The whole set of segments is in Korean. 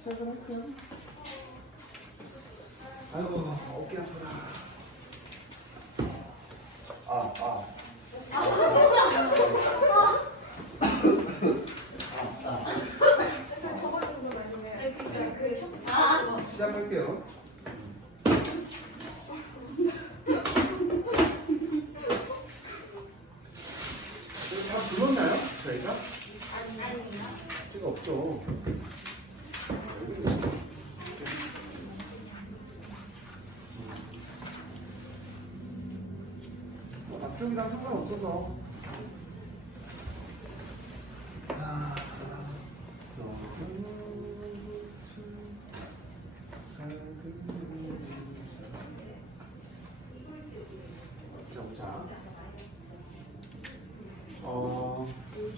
시작을 할게요. 아이고, 어깨 아프다. 시작할게요. 다 불렀나요? 저희가? 아직 없죠. 앞쪽이랑 상관없어서.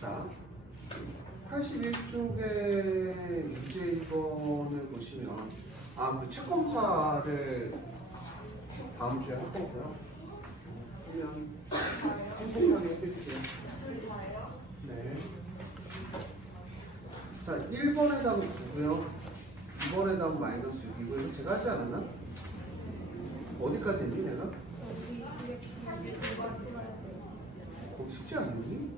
자, 81쪽에 이제 이번을 보시면 그 책검사를 다음 주에 할 거고요. 그러면 행복하게 해드릴게요. 네. 자, 1번에 답은 9고요. 2번에 답은 마이너스 6이고요. 제가 하지 않았나? 어디까지 했니 내가? 거기 숙제 아니니?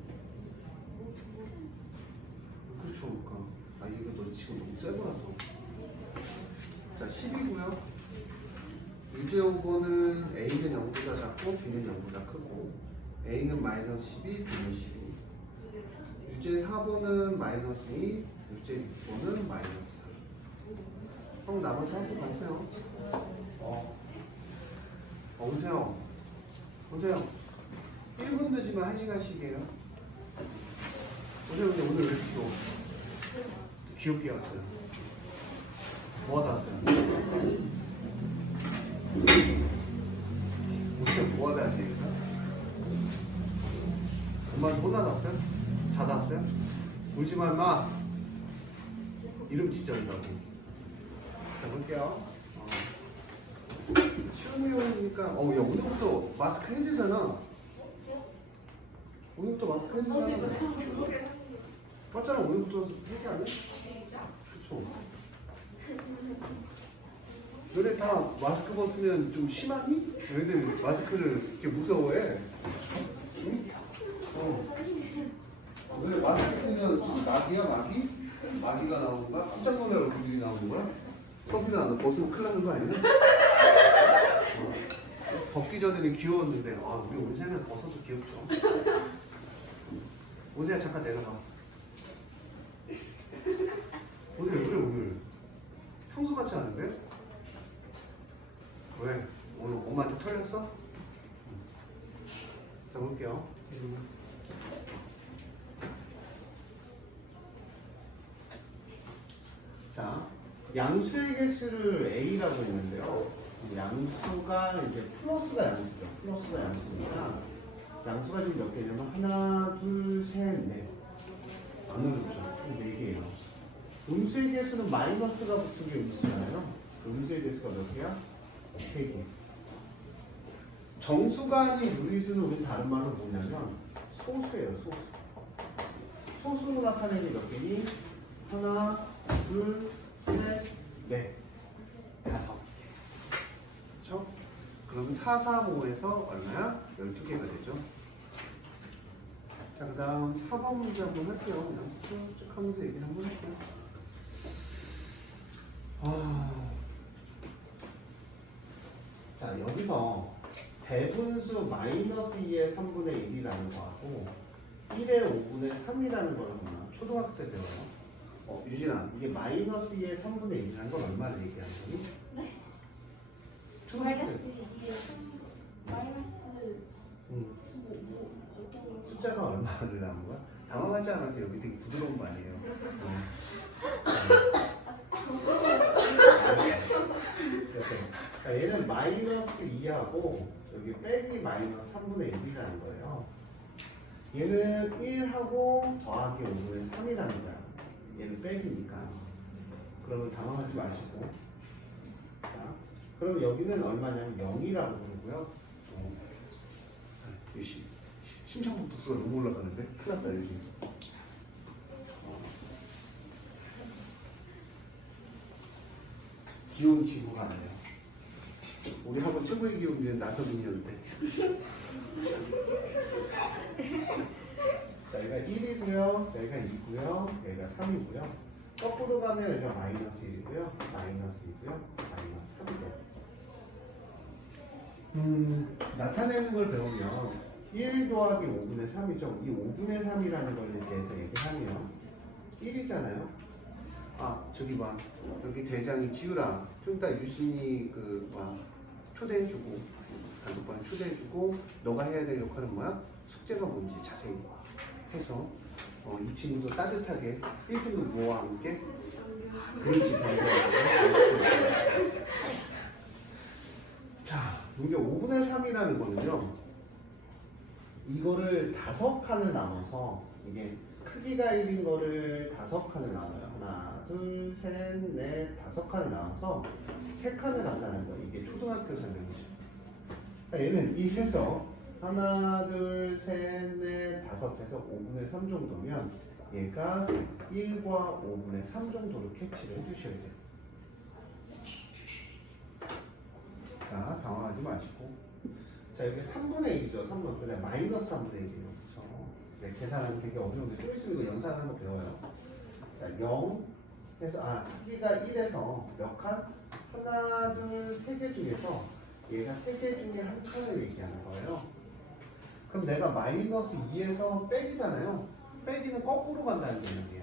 그렇죠. 그러니까 이거 너 지금 너무 세 거라서. 자, 10이고요. 유제 5번은 A는 0보다 작고 B는 0보다 크고, A는 마이너스 12, B는 12. 유제 4번은 마이너스 2, 유제 6번은 마이너스 3. 그럼 나머지 한번 가세요. 오세요. 오세요. 1분 늦으면 1시간씩이에요. 오세요. 근데 오늘 왜 이렇게 또 귀엽게 왔어요? 뭐 하다 왔어요? 오세요. 뭐 하다 왔다니까? 엄마한테 혼나다 왔어요? 자다 왔어요? 울지 마, 임마. 이름 진짜 온다고. 자, 볼게요. 쉬운 내용이니까, 야, 오늘부터 마스크 해제잖아. 오늘부터 마스크 해제잖아. 맞잖아, 오늘부터 해제 안 해? 그쵸. 너네 다 마스크 벗으면 좀 심하니? 너희들 마스크를 이렇게 무서워해. 응? 너네 마스크 쓰면 좀 낙이야, 마귀? 마귀가 나오는 거야? 깜짝 놀랄 얼굴들이 나오는 거야? 서빈아, 너 벗으면 큰일 나는 거 아니야? 벗기 전에는 귀여웠는데, 우리 온생을 벗어도 귀엽죠. 온생아, 잠깐 내려가. 오늘 왜 그래, 오늘? 평소 같지 않은데? 왜? 오늘 엄마한테 털렸어? 자, 볼게요. 자, 양수의 개수를 A라고 했는데요. 양수가 이제 플러스가 양수죠. 플러스가 양수니까 양수가 지금 몇 개냐면 하나, 둘, 셋, 넷. 안 어렵죠? 4개예요. 음수의 개수는 마이너스가 붙은 게 음수잖아요. 음수의 개수가 몇 개야? 3개. 정수가 아닌 유리수는 우리 다른 말로 뭐냐면 소수예요. 소수. 소수로 나타내는 게 몇 개니? 하나, 둘, 셋, 넷, 5개. 그렇죠? 그럼 4, 3, 5에서 얼마야? 12개가 되죠. 자, 그 다음 4번 문제 한번 할게요. 그냥 쭉 하면서 얘기 한번 할게요. 자, 여기서 대분수 마이너스 2의 3분의 1이라는 거하고 1의 5분의 3이라는 거는 초등학교 때 배워요. 유진아, 이게 마이너스 2의 3분의 1이라는 건 얼마를 얘기하는 거니? 네? 초등학교 마이너스 때. 2에 마이너스 숫자가 얼마를 나오는 거야? 당황하지 않아도 여기 되게 부드러운 거 아니에요? 얘는 마이너스 2하고 여기 빼기 마이너스 3분의 1이라는 거예요. 얘는 1하고 더하기 5분의 3이라는 거야. 얘는 빼기니까. 그러면 당황하지 마시고. 자, 그럼 여기는 얼마냐면 0이라고 부르고요. 심장부 도수가 너무 올라가는데? 큰일 났다, 여기. 귀여운 친구가 안 돼요. 우리 학원 최고의 귀여운 나선민이었는데. 자, 여기가 1이고요. 여기가 2고요. 여기가 3이고요. 거꾸로 가면 여기가 마이너스 1이고요. 마이너스 2고요. 마이너스 3이고요. 나타내는 걸 배우면 1 더하기 5분의 3이죠. 이 5분의 3이라는 걸 대해서 얘기하면 1이잖아요. 아, 저기 봐. 여기 대장이 지우라. 좀 이따 유진이 초대해주고, 단톡방 초대해주고, 너가 해야 될 역할은 뭐야? 숙제가 뭔지 자세히 해서, 이 친구도 따뜻하게 1등급 뭐와 함께 그렇지, 자, 이게 5분의 3이라는 거는요, 이거를 5칸을 나눠서, 이게 크기가 1인 거를 5칸을 나눠요. 하나, 둘, 셋, 넷, 5칸을 나눠서 3칸을 한다는 거예요. 이게 초등학교 설명이죠. 그러니까 얘는 1해서 하나, 둘, 셋, 넷, 5 해서 5분의 3 정도면 얘가 1과 5분의 3 정도로 캐치를 해주셔야 돼요. 자, 당황하지 마시고. 자, 여기 3분의 1이죠. 3분. 그다음에 마이너스 3분의 1이에요. 그렇죠? 네, 계산하면 되게 어려운데 좀 있으면 이거 연산하는 거 배워요. 자, 0 해서 크기가 1에서 몇 칸? 하나, 둘, 3개 중에서 얘가 3개 중에 한 칸을 얘기하는 거예요. 그럼 내가 마이너스 2에서 빼기잖아요. 빼기는 거꾸로 간다는 개념이에요.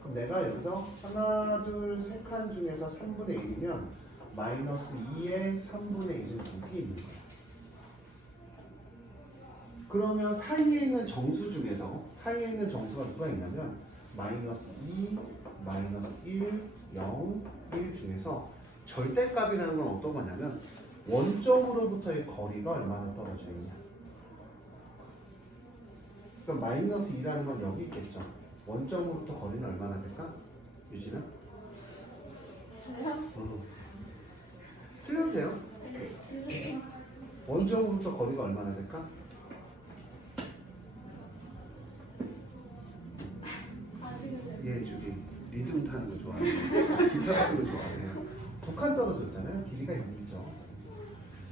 그럼 내가 여기서 하나, 둘, 3칸 중에서 3분의 1이면 마이너스 2의 3분의 1은 여기 있는 거예요. 그러면 사이에 있는 정수 중에서 사이에 있는 정수가 누가 있냐면 마이너스 2, 마이너스 1, 0, 1 중에서 절대값이라는 건 어떤 거냐면 원점으로부터의 거리가 얼마나 떨어져 있냐. 그럼 마이너스 2라는 건 여기 있겠죠. 원점으로부터 거리는 얼마나 될까? 유진아? 틀려도 돼요. 원점으로부터 거리가 얼마나 될까? 예, 저기 리듬 타는 거 좋아해요. 기타 같은 거 좋아해요. 2칸 떨어졌잖아요. 길이가 2죠.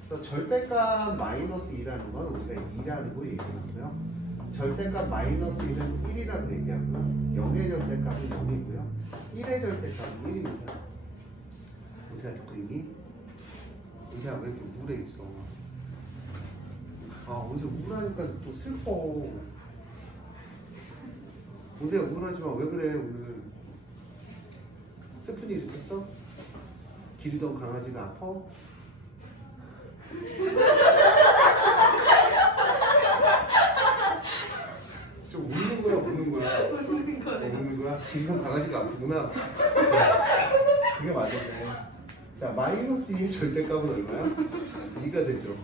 그래서 절대값 마이너스 2라는 건 우리가 2라고 얘기하고요. 절대값 마이너스 1은 1이라고 얘기하고요. 0의 절대값은 0이고요. 1의 절대값은 1입니다. 의사 듣고 있니? 의사 왜 이렇게 우울해 있어? 어제 우울하니까 또 슬퍼. 동생 우울하지 마. 왜 그래 오늘? 슬픈 일 있었어? 기르던 강아지가 아파? 좀 웃는 거야, 우는 거야? 웃는 거네. 웃는 거야? 기르던 강아지가 아프구나. 그게 맞았네. 자, 마이너스 2의 절대값은 얼마야? 2가 되죠.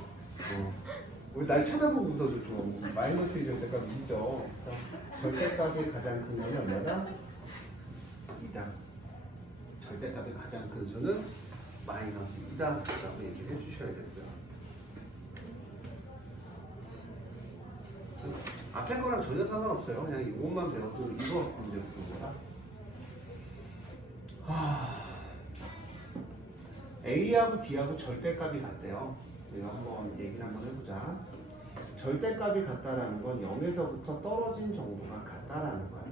우리 날 쳐다보고 웃어줘 좀. 마이너스 2 절대값 2죠. 절대값이 가장 큰 건 얼마다? 2다. 절대값이 가장 큰 수는 마이너스 2다 라고 얘기를 해주셔야 되고요. 앞에 거랑 전혀 상관없어요. 그냥 이것만 배워도 이거 문제 푸는 거라. A하고 B하고 절대값이 같대요. 우리가 한번 얘기를 한번 해보자. 절대값이 같다라는 건 0에서부터 떨어진 정도가 같다라는 거야.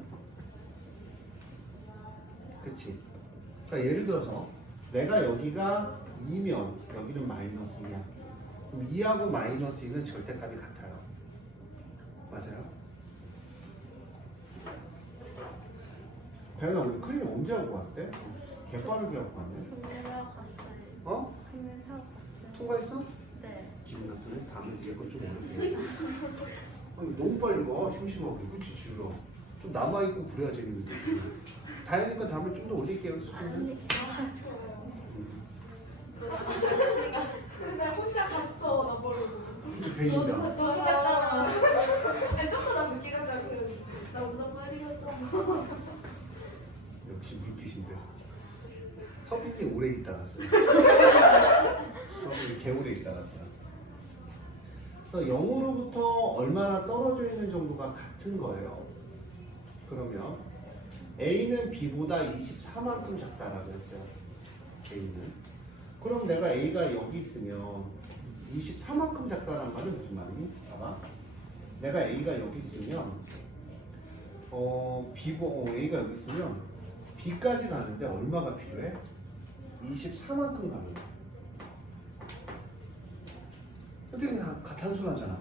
그치? 그러니까 예를 들어서 내가 여기가 2면 여기는 마이너스 2야. 그럼 2하고 마이너스 2는 절대값이 같아요. 맞아요? 배현아, 우리 클리닉 언제 하고 왔을 때? 개빠르게 하고 갔네. 금요일하고 갔어요. 어? 금요일하고 갔어요. 통과했어? 네. 기분 나쁘네. 다음에 뒤에 거좀 어렵게. 아니, 너무 빨리 가. 심심하게. 그치, 지우라. 좀 남아있고 그래야 재밌는데. 다행이니까 다음에 좀 더 올릴게요. 수준은. 근데 혼자 갔어. 나 모르고. 그치, 배신자. 너도 갔잖아. 아니, 조금 더 늦게 가자고 그러는데. 나보다 빨리 갔잖아. 역시 물귀신들. 서빈이 오래 있다 갔어요. 서빈이 개오래 있다 갔어요. 그래서 0으로부터 얼마나 떨어져 있는 정도가 같은 거예요. 그러면 A는 B보다 24만큼 작다라고 했어요. A는. 그럼 내가 A가 여기 있으면 24만큼 작다는 말은 무슨 말이니? 봐봐. 내가 A가 여기 있으면 A가 여기 있으면 B까지 가는데 얼마가 필요해? 24만큼 가는 거야. 근데 단순하잖아.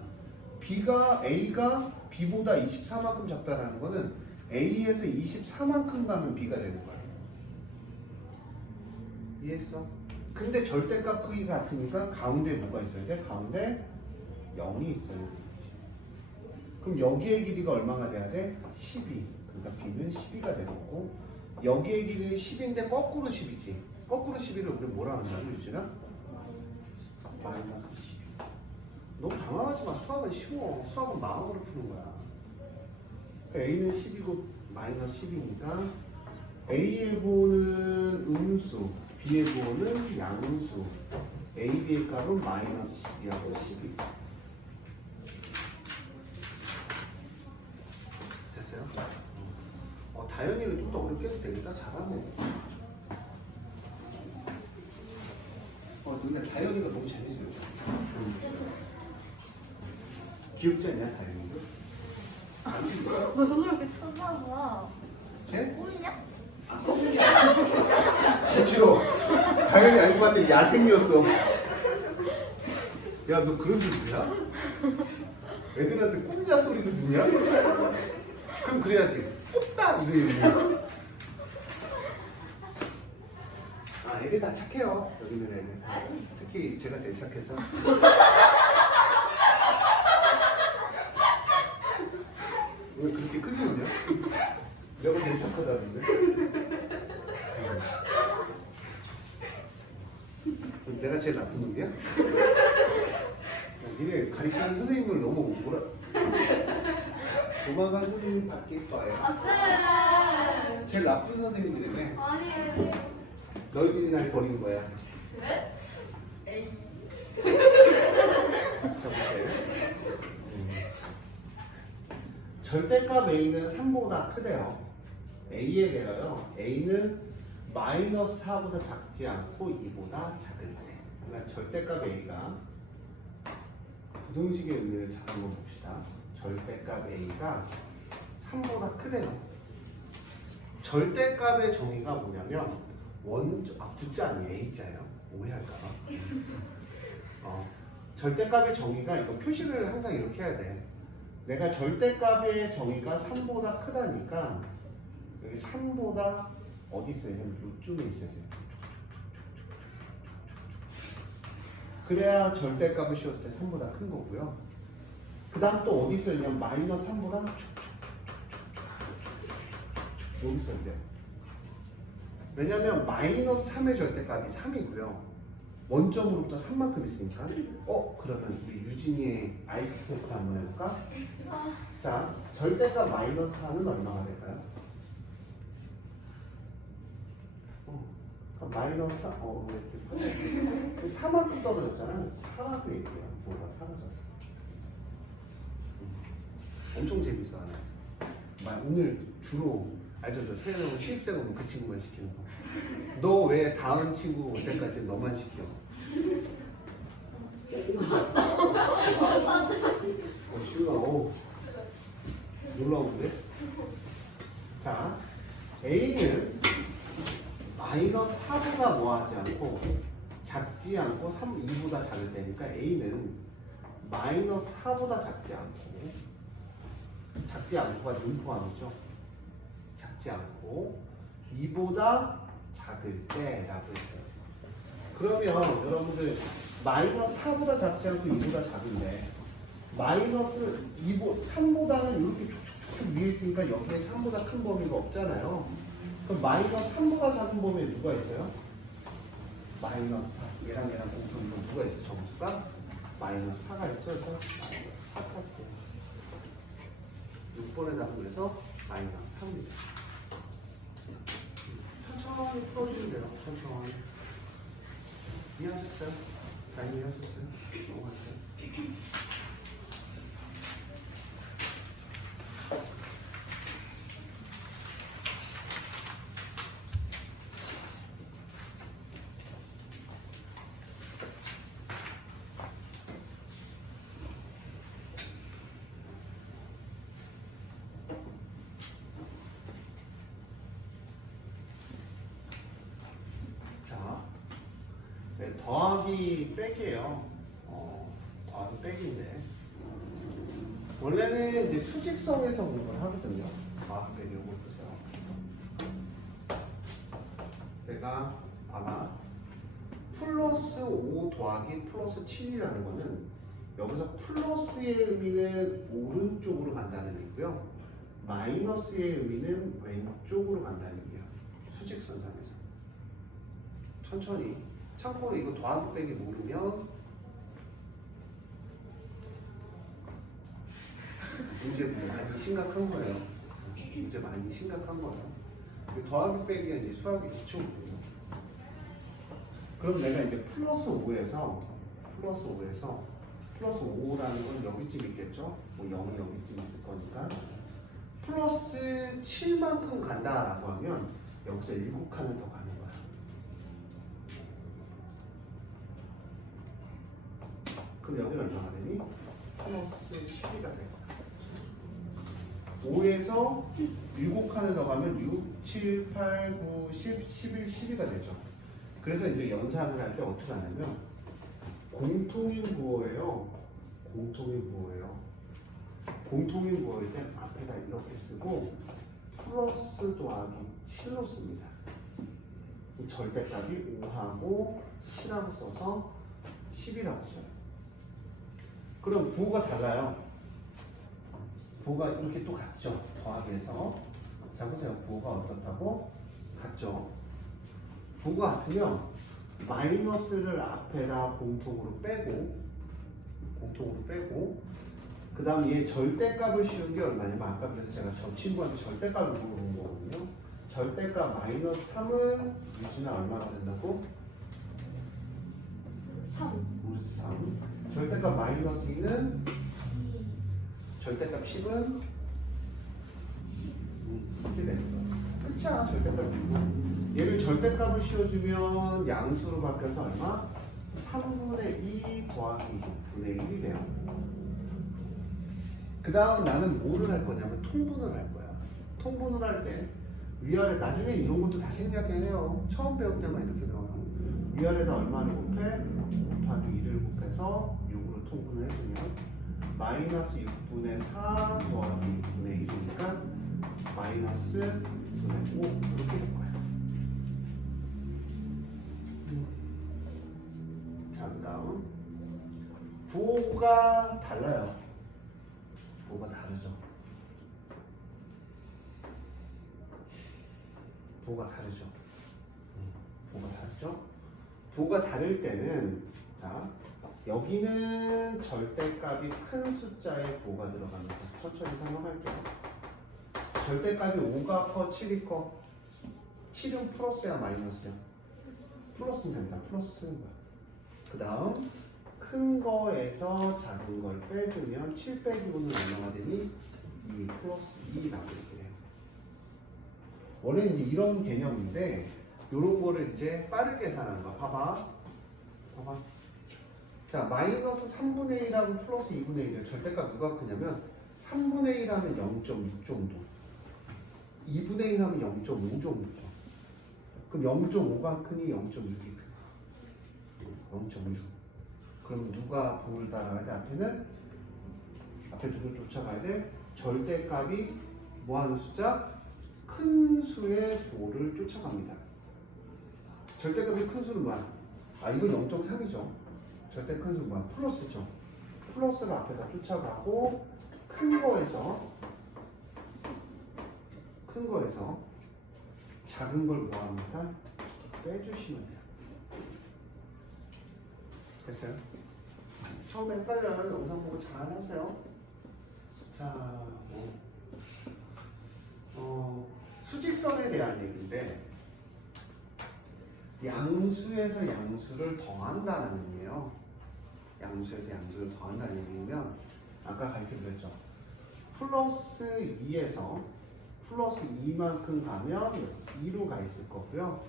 A가 B보다 24만큼 작다라는 거는 A에서 24만큼 가면 B가 되는 거야. 이해했어? 근데 절대값 크기 같으니까 가운데 뭐가 있어야 돼? 가운데 0이 있어야 돼. 그럼 여기의 길이가 얼마가 돼야 돼? 12. 그러니까 B는 12가 되고 여기의 길이는 10인데 거꾸로 10이지. 거꾸로 11을 우리 뭐라 한다고 유진아? 마이너스 12. 너무 당황하지 마. 수학은 쉬워. 수학은 마음으로 푸는 거야. A는 10이고 마이너스 10이니까 A의 부호는 음수, B의 부호는 양수. A, B의 값은 마이너스 12하고 12. 됐어요? 다현이는 좀 더 어렵게 해도 되겠다. 잘하네. 근데 다현이가 너무 재밌어요. 귀엽지 않냐, 다현이도? 안 귀여워? 왜 그렇게 쳐다봐? 쟤? 꼴냐? 아, 껌이야. 그치로. 다현이 알고 봤더니 야생이었어. 야, 너 그런 짓이야? 애들한테 꼼냐 소리도 듣냐? 그럼 그래야지. 꼼다! 이래야지. 애들 다 착해요. 여기 있는 애들. 특히 제가 제일 착해서. 왜 그렇게 크게 웃냐? 내가 제일 착하다는데? 내가 제일 나쁜 놈이야? 니네 가르치는 선생님을 너무 뭐라 조만간 선생님 바뀔 거예요. 아, 제일 나쁜 선생님이라며. 아니. 너희들이 날 버린 거야. 왜? 에이. 절대값 A는 3보다 크대요. A에 대하여 A는 마이너스 4보다 작지 않고 2보다 작을 때. 그러니까 절대값 A가 부등식의 의미를 잡은 거 봅시다. 절대값 A가 3보다 크대요. 절대값의 정의가 뭐냐면 구자 아니에요. A자예요. 오해할까봐. 절대값의 정의가 이거 표시를 항상 이렇게 해야 돼. 내가 절대값의 정의가 3보다 크다니까 여기 3보다 어디 있어요? 이쪽에 있어야 돼요. 그래야 절대값을 씌웠을 때 3보다 큰 거고요. 그 다음 또 어디 있어야 되냐면 마이너스 3보다 여기 있어야 돼요. 왜냐면 마이너스 3의 절대값이 3이고요. 원점으로부터 3만큼 있으니까 그러면 우리 유진이의 IQ 테스트 한번 해볼까? 자, 절대값 마이너스 4는 얼마가 될까요? 마이너스 4, 왜 이렇게 4만큼 떨어졌잖아. 4라고 얘기해요. 뭐가 사라져서. 엄청 재밌어 하나. 오늘 주로 알죠? 저 새로운 신입생 오면 그 친구만 시키는 거. 너 왜 다음 친구 올 때까지 너만 시켜? 시우나, 놀라운데? 자, A는 마이너스 4보다 뭐하지 않고 작지 않고 2보다 작을 때니까 A는 마이너스 4보다 작지 않고가 눈 포함이죠. 작지 않고 2보다 작을 때라고 했어요. 그러면 여러분들 마이너스 4보다 작지 않고 2보다 작은데 마이너스 3보다는 이렇게 촉촉촉 위에 있으니까 여기에 3보다 큰 범위가 없잖아요. 그럼 마이너스 3보다 작은 범위에 누가 있어요? 마이너스 4. 얘랑 공통점 누가 있어요? 점수가 마이너스 4가 있죠. 그래서 마이너스 4까지 돼요. 6번의 답은 그래서 마이너스 3입니다. 천천히 풀어주면 돼요. 천천히. 이해하셨어요? 다 이해하셨어요? 넘어갔어요? 더하기 빼기예요. 더하기 빼기인데 원래는 이제 수직성에서 공부를 하거든요. 더하기 빼기 이거 보세요. 내가 봐봐. 플러스 5 더하기 플러스 7이라는 거는 여기서 플러스의 의미는 오른쪽으로 간다는 얘기고요. 마이너스의 의미는 왼쪽으로 간다는 얘기야. 수직선상에서. 천천히. 참고로 이거 더하기 빼기 모르면 문제 많이 심각한 거예요. 문제 많이 심각한 거예요. 더하기 빼기가 이제 수학의 기초거든요. 그럼 내가 이제 플러스 5에서 플러스 5라는 건 여기쯤 있겠죠? 뭐 0이 여기쯤 있을 거니까 플러스 7만큼 간다라고 하면 여기서 7칸을 더 가는 거야. 그럼 여기는 얼마가 되니? 플러스 12가 될 거야. 5에서 7칸을 더 가면 6, 7, 8, 9, 10, 11, 12가 되죠. 그래서 이제 연산을 할 때 어떻게 하냐면 공통인 부호예요. 공통인 부호일 때 앞에다 이렇게 쓰고 플러스 더하기 7로 씁니다. 절대값이 5하고 7하고 써서 10이라고 써요. 그럼 부호가 달라요. 부호가 이렇게 또 같죠. 더하기해서. 자 보세요. 부호가 어떻다고? 같죠. 부호가 같으면 마이너스를 앞에다 공통으로 빼고 그 다음 얘 절대값을 씌운 게 얼마냐면 아까 그래서 제가 저 친구한테 절대값을 물어본 거거든요. 절대값 마이너스 3은 유진아 얼마나 된다고? 3. 절대값 마이너스 2는 절대값 10은 10이 되는 거야. 끝이야. 절대값. 얘를 절대값을 씌워주면 양수로 바뀌어서 얼마? 3분의 2 더하기 6분의 1이래요. 그 다음 나는 뭐를 할 거냐면 통분을 할 거야. 통분을 할 때 위아래 나중에 이런 것도 다 생략해내요. 처음 배울 때만 이렇게 나와요. 위아래다 얼마를 곱해? 곱하기 2를 곱해서 6으로 통분을 해주면 마이너스 6분의 4 더하기 6분의 1이니까 마이너스 6분의 5 이렇게 될 거야. 자, 그 다음 부호가 달라요. 부호가 다르죠. 부호가 다를 때는 자 여기는 절대값이 큰 숫자의 부호가 들어갑니다. 천천히 설명할게요. 절대값이 5가 커 7이 커 7은 플러스야 마이너스야? 플러스는 된다. 플러스 쓰는 거야. 그 다음 큰 거에서 작은 걸 빼주면 7 빼기 5는 얼마가 되니? 2 플러스 2라고 얘기를 해요. 원래 이제 이런 개념인데 요런 거를 이제 빠르게 계산하는 거야. 봐봐. 자 마이너스 3분의 1하고 플러스 2분의 1을 절대값 누가 크냐면 3분의 1하면 0.6 정도 2분의 1하면 0.5 정도죠. 그럼 0.5가 크니 0.6이 크니 0.6. 그럼 누가 부호를 따라가야 돼? 앞에 누굴 쫓아가야 돼? 절대값이 뭐하는 숫자? 큰 수의 부호를 쫓아갑니다. 절대값이 큰 수는 뭐야? 이건 0.3이죠. 절대 큰 수는 뭐야? 플러스죠. 플러스를 앞에다 쫓아가고 큰 거에서 작은 걸 뭐합니까? 빼주시면 돼요. 됐어요? 처음에 헷갈려요. 영상 보고 잘 하세요. 자, 수직선에 대한 얘기인데 양수에서 양수를 더한다는 얘기예요. 양수에서 양수를 더한다는 얘기면 아까 가르쳐드렸죠. 플러스 2에서 플러스 2만큼 가면 2로 가 있을 거고요.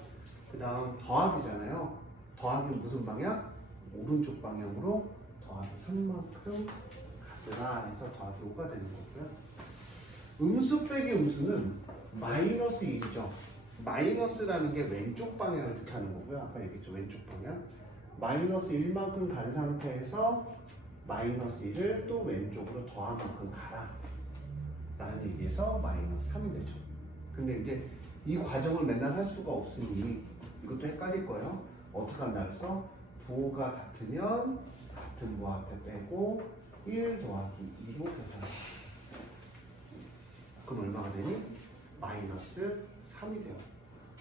그 다음 더하기잖아요. 더하기는 무슨 방향? 오른쪽 방향으로 더하기 3만큼 가더라 해서 더하기 5가 되는 거고요. 음수 빼기 음수는 마이너스 1이죠. 마이너스라는 게 왼쪽 방향을 뜻하는 거고요. 아까 얘기했죠. 왼쪽 방향. 마이너스 1만큼 간 상태에서 마이너스 1을 또 왼쪽으로 더한 만큼 가라 라는 얘기에서 마이너스 3이 되죠. 근데 이제 이 과정을 맨날 할 수가 없으니 이것도 헷갈릴 거예요. 어떻게 한다 그래서 부호가 같으면 같은 부호 앞에 빼고 1 더하기 2로 계산해. 그럼 얼마가 되니? 마이너스 3이 돼요.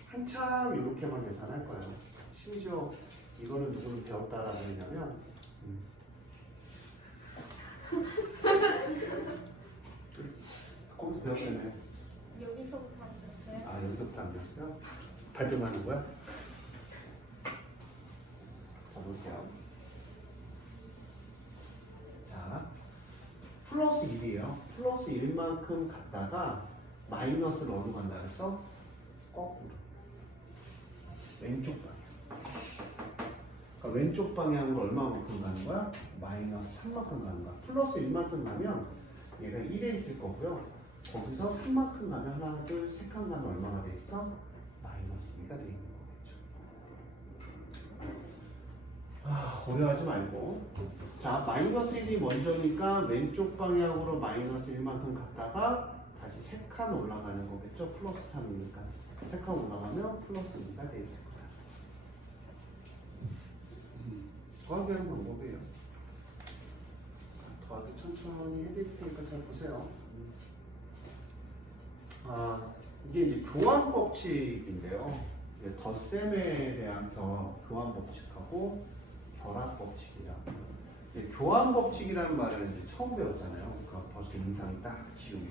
한참 이렇게만 계산할 거예요. 심지어 이거는 누구는 배웠다라고 했냐면 거기서 배웠다며. 여기서부터 안 됐어요? 아 여기서부터 안 배웠어요? 발표만 하는 거야? 자 볼게요. 자 플러스 1이에요. 플러스 1만큼 갔다가 마이너스를 어디로 간다 그래서 거꾸로 왼쪽 방향. 그러니까 왼쪽 방향으로 얼마만큼 가는 거야? 마이너스 3만큼 가는 거야. 플러스 1만큼 가면 얘가 1에 있을 거고요. 거기서 3만큼 가면 하나, 둘, 세 칸 가면 얼마가 돼 있어? 마이너스 2가 돼 있는 거겠죠. 아, 오려하지 말고. 자, 마이너스 1이 먼저니까 왼쪽 방향으로 마이너스 1만큼 갔다가 다시 3칸 올라가는 거겠죠. 플러스 3이니까. 3칸 올라가면 플러스 2가 돼 있을 거다. 더하기 하는 방법이에요. 더하기 천천히 해드릴 테니까 잘 보세요. 아, 이게 이제 교환 법칙인데요. 덧셈에 대한 교환 법칙하고 결합 법칙이다. 교환 법칙이라는 말을 이제 처음 배웠잖아요. 그러니까 벌써 인상이 딱 지우고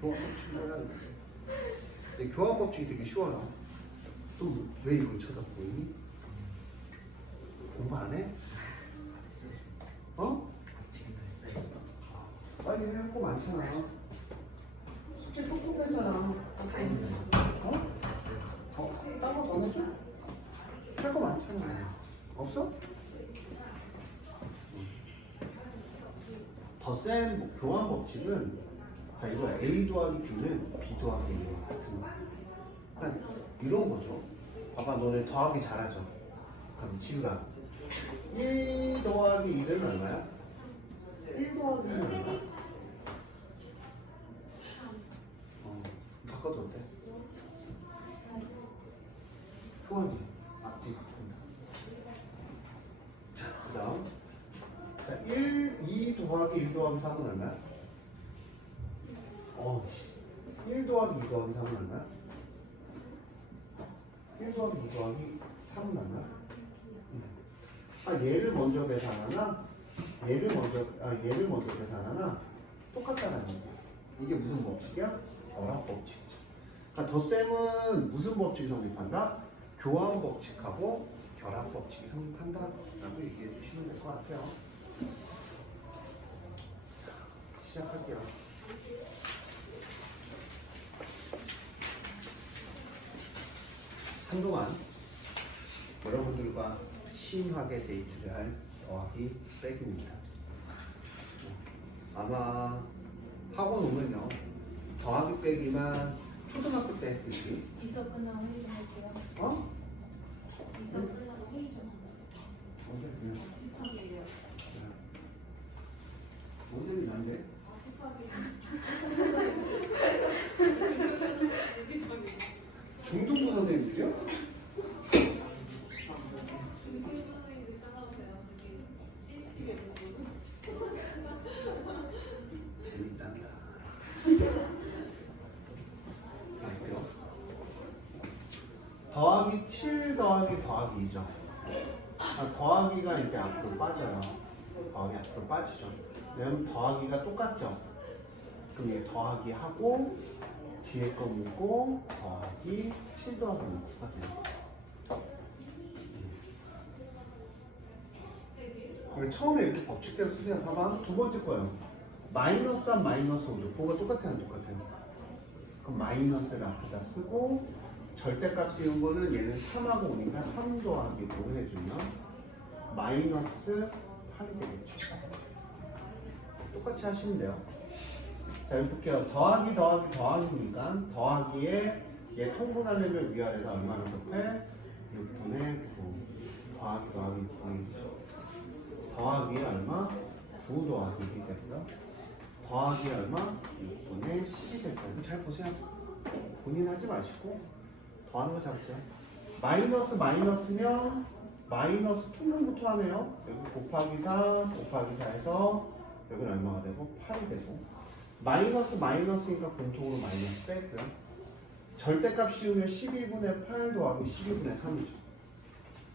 교환 법칙 뭐야? 교환 법칙이 되게 쉬워요. 또 왜 이걸 쳐다보고 있니? 공부 안 해? 어? 빨리 해. 할 거 많잖아. 숙제 조금 되잖아. 딴 거 더 내줘? 할 거 많잖아. 없어? 덧셈 교환 법칙은 자 이거 A 더하기 B는 B 더하기 A랑 같은 거. 그러니까 이런 거죠. 봐봐 너네 더하기 잘하죠? 그럼 지우라. 1 더하기 1은 얼마야? 1 더하기 2는 얼마? 바꿔도 어때? 교환이 앞뒤 바꾼다. 자, 그 다음 자, 2 더하기 1 더하기 3은 얼마야? 1 더하기 2 더하기 3은 얼마야? 1 더하기 2 더하기 3은 얼마야? 얘를 먼저 계산하나? 얘를 먼저 계산하나? 똑같다는 얘기야. 이게 무슨 법칙이야? 결합 법칙이죠. 그러니까 덧셈은 무슨 법칙이 성립한다? 교환 법칙하고 결합 법칙이 성립한다 라고 얘기해 주시면 될 것 같아요. 시작할게요. 한동안 여러분들과 심하게 데이트를 할 더하기 빼기입니다. 아마 학원 오면요 더하기 빼기만 초등학교 때 했듯이 이서 끝나고 회의 좀 할게요. 어? 이서 끝나고 회의 좀 언제 그냥 할게요. 언제 난데? 중등부 선생님들이요? 재밌단다. 더하기 7 더하기 더하기 2죠. 더하기가 이제 앞으로 빠져요. 더하기 앞으로 빠지죠. 왜냐면 더하기가 똑같죠. 그럼 얘 더하기 하고 뒤에 거 묻고 더하기 7 더하기 6가 돼요. 처음에 이렇게 법칙대로 쓰세요. 봐봐. 두 번째 거예요. 마이너스 3, 마이너스 5죠. 부호가 똑같아요, 안 똑같아요? 그럼 마이너스를 앞에다 쓰고 절대값 씌운 거는 얘는 3하고 5니까 3 더하기 5 해주면 마이너스 8이 되겠죠. 똑같이 하시면 돼요. 자, 여기 볼게요. 더하기 더하기 더하기니까 더하기에 얘 통분하려면 위아래가 얼마나 곱해? 6분의 9 더하기 더하기 9 더하기 1이 되고요. 더하기 얼마? 6분의 10이 될 거예요. 잘 보세요. 본인 하지 마시고 더하는 거 잡으세요. 마이너스 마이너스면 마이너스 통분부터 하네요. 여기 곱하기 4 곱하기 4에서 여기는 얼마가 되고 8이 되고 마이너스 마이너스니까 공통으로 마이너스 빼고요. 절대값 씌우면 12분의 8 더하기 12분의 3이죠.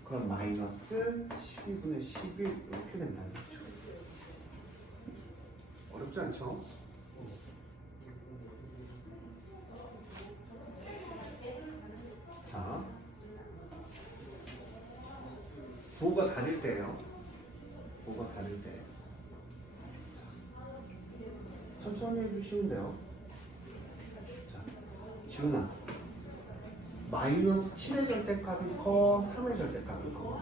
그럼 마이너스 12분의 11 이렇게 된다는 거죠. 어렵지 않죠? 자, 부호가 다를 때예요. 부호가 다를 때. 천천히 해주시면 돼요. 자, 지훈아. 마이너스 7의 절대값이 커, 3의 절대값이 커.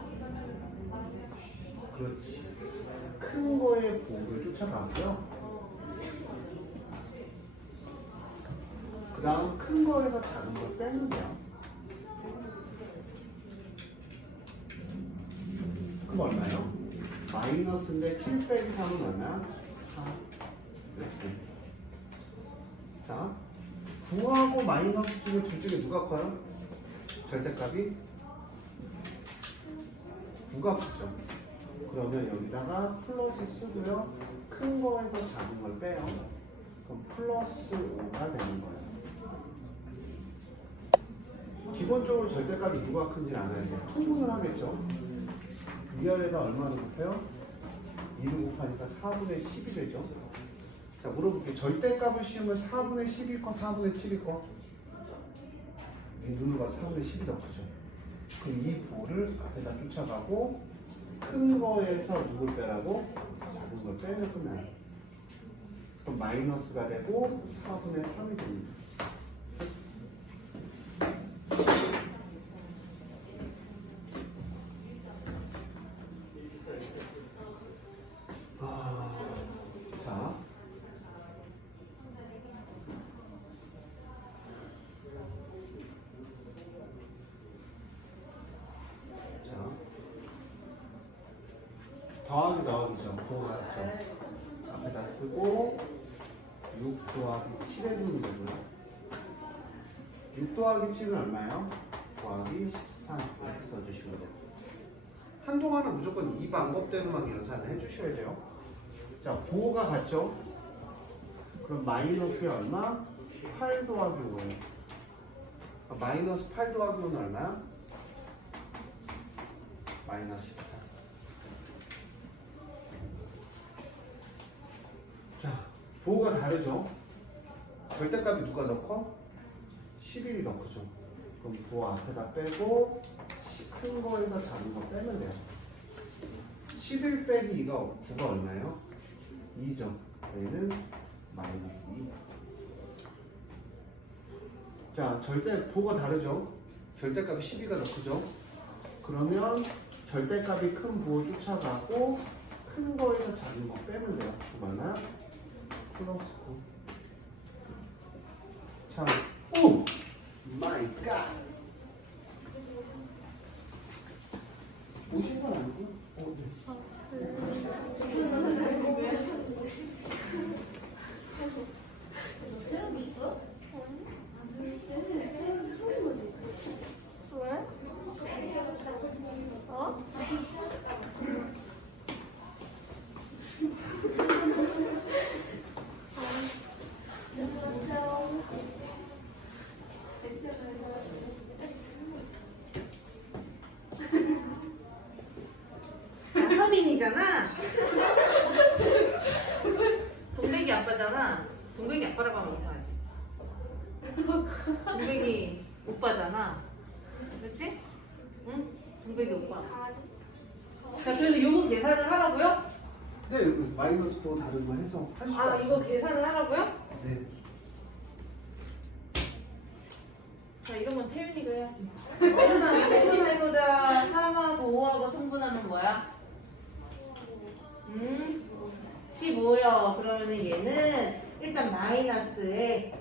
그렇지. 큰 거의 부호를 쫓아가고요. 그 다음 큰 거에서 작은 걸 빼면 돼요. 그럼 얼마요? 마이너스인데 7 빼기 3은 얼마야? 4. 그랬어요. 자, 9하고 마이너스 중에 둘 중에 누가 커요? 절대값이 9가 크죠. 그러면 여기다가 플러스 쓰고요. 큰 거에서 작은 걸 빼요. 그럼 플러스 5가 되는 거예요. 기본적으로 절대값이 누가 큰지 알아야 돼요. 통분을 하겠죠. 위아래다 얼마나 곱해요? 2를 곱하니까 4분의 10이 되죠. 자, 물어볼게요. 절대값을 씌우면 4분의 10일 거, 4분의 7일 거? 네 눈으로 봐서 4분의 10이 더 크죠. 그럼 이 부호를 앞에다 쫓아가고 큰 거에서 누굴 빼라고? 작은 걸 빼면 끝나요. 그럼 마이너스가 되고 4분의 3이 됩니다. 자, 더하기 더하기죠. 부호가 같죠. 앞에다 쓰고 6 더하기 7의 분이 되고요. 6 더하기 7은 얼마예요? 더하기 14 이렇게 써주시면 돼요. 한동안은 무조건 이 방법대로만 계산을 해주셔야 돼요. 자, 부호가 같죠? 그럼 마이너스에 얼마? 8 더하기 5예요. 마이너스 8 더하기 5는 얼마야? 마이너스 14. 자, 부호가 다르죠? 절대값이 누가 더 커? 11이 더 크죠. 그럼 부호 앞에다 빼고 큰 거에서 작은 거 빼면 돼요. 11 빼기 2가 9가 얼마예요? 2죠. 얘는 마이너스 2. 자, 부호가 다르죠? 절대값이 12가 더 크죠? 그러면 절대값이 큰 부호 쫓아가고 큰 거에서 작은 거 빼면 돼요. 그럼 얼마야? 플러스 9. 자, 오! 마이 갓! 오신 건 아니고? 네. 수영 있어? 왜? 어? 서민이잖아. 동백이 아빠잖아. 동백이 아빠라고 하면 이상하지. 동백이 오빠잖아. 그렇지? 응? 동백이 오빠. 자, 그래서 요거 계산을 하라고요? 네, 여기 마이너스 부호 다른 거 해서 하실 아, 거예요. 이거 계산을 하라고요? 네. 자, 이런 건 태윤이가 해야지. 통분해보자. 3하고 5하고 통분하면 뭐야? 15요. 그러면 얘는 일단 마이너스에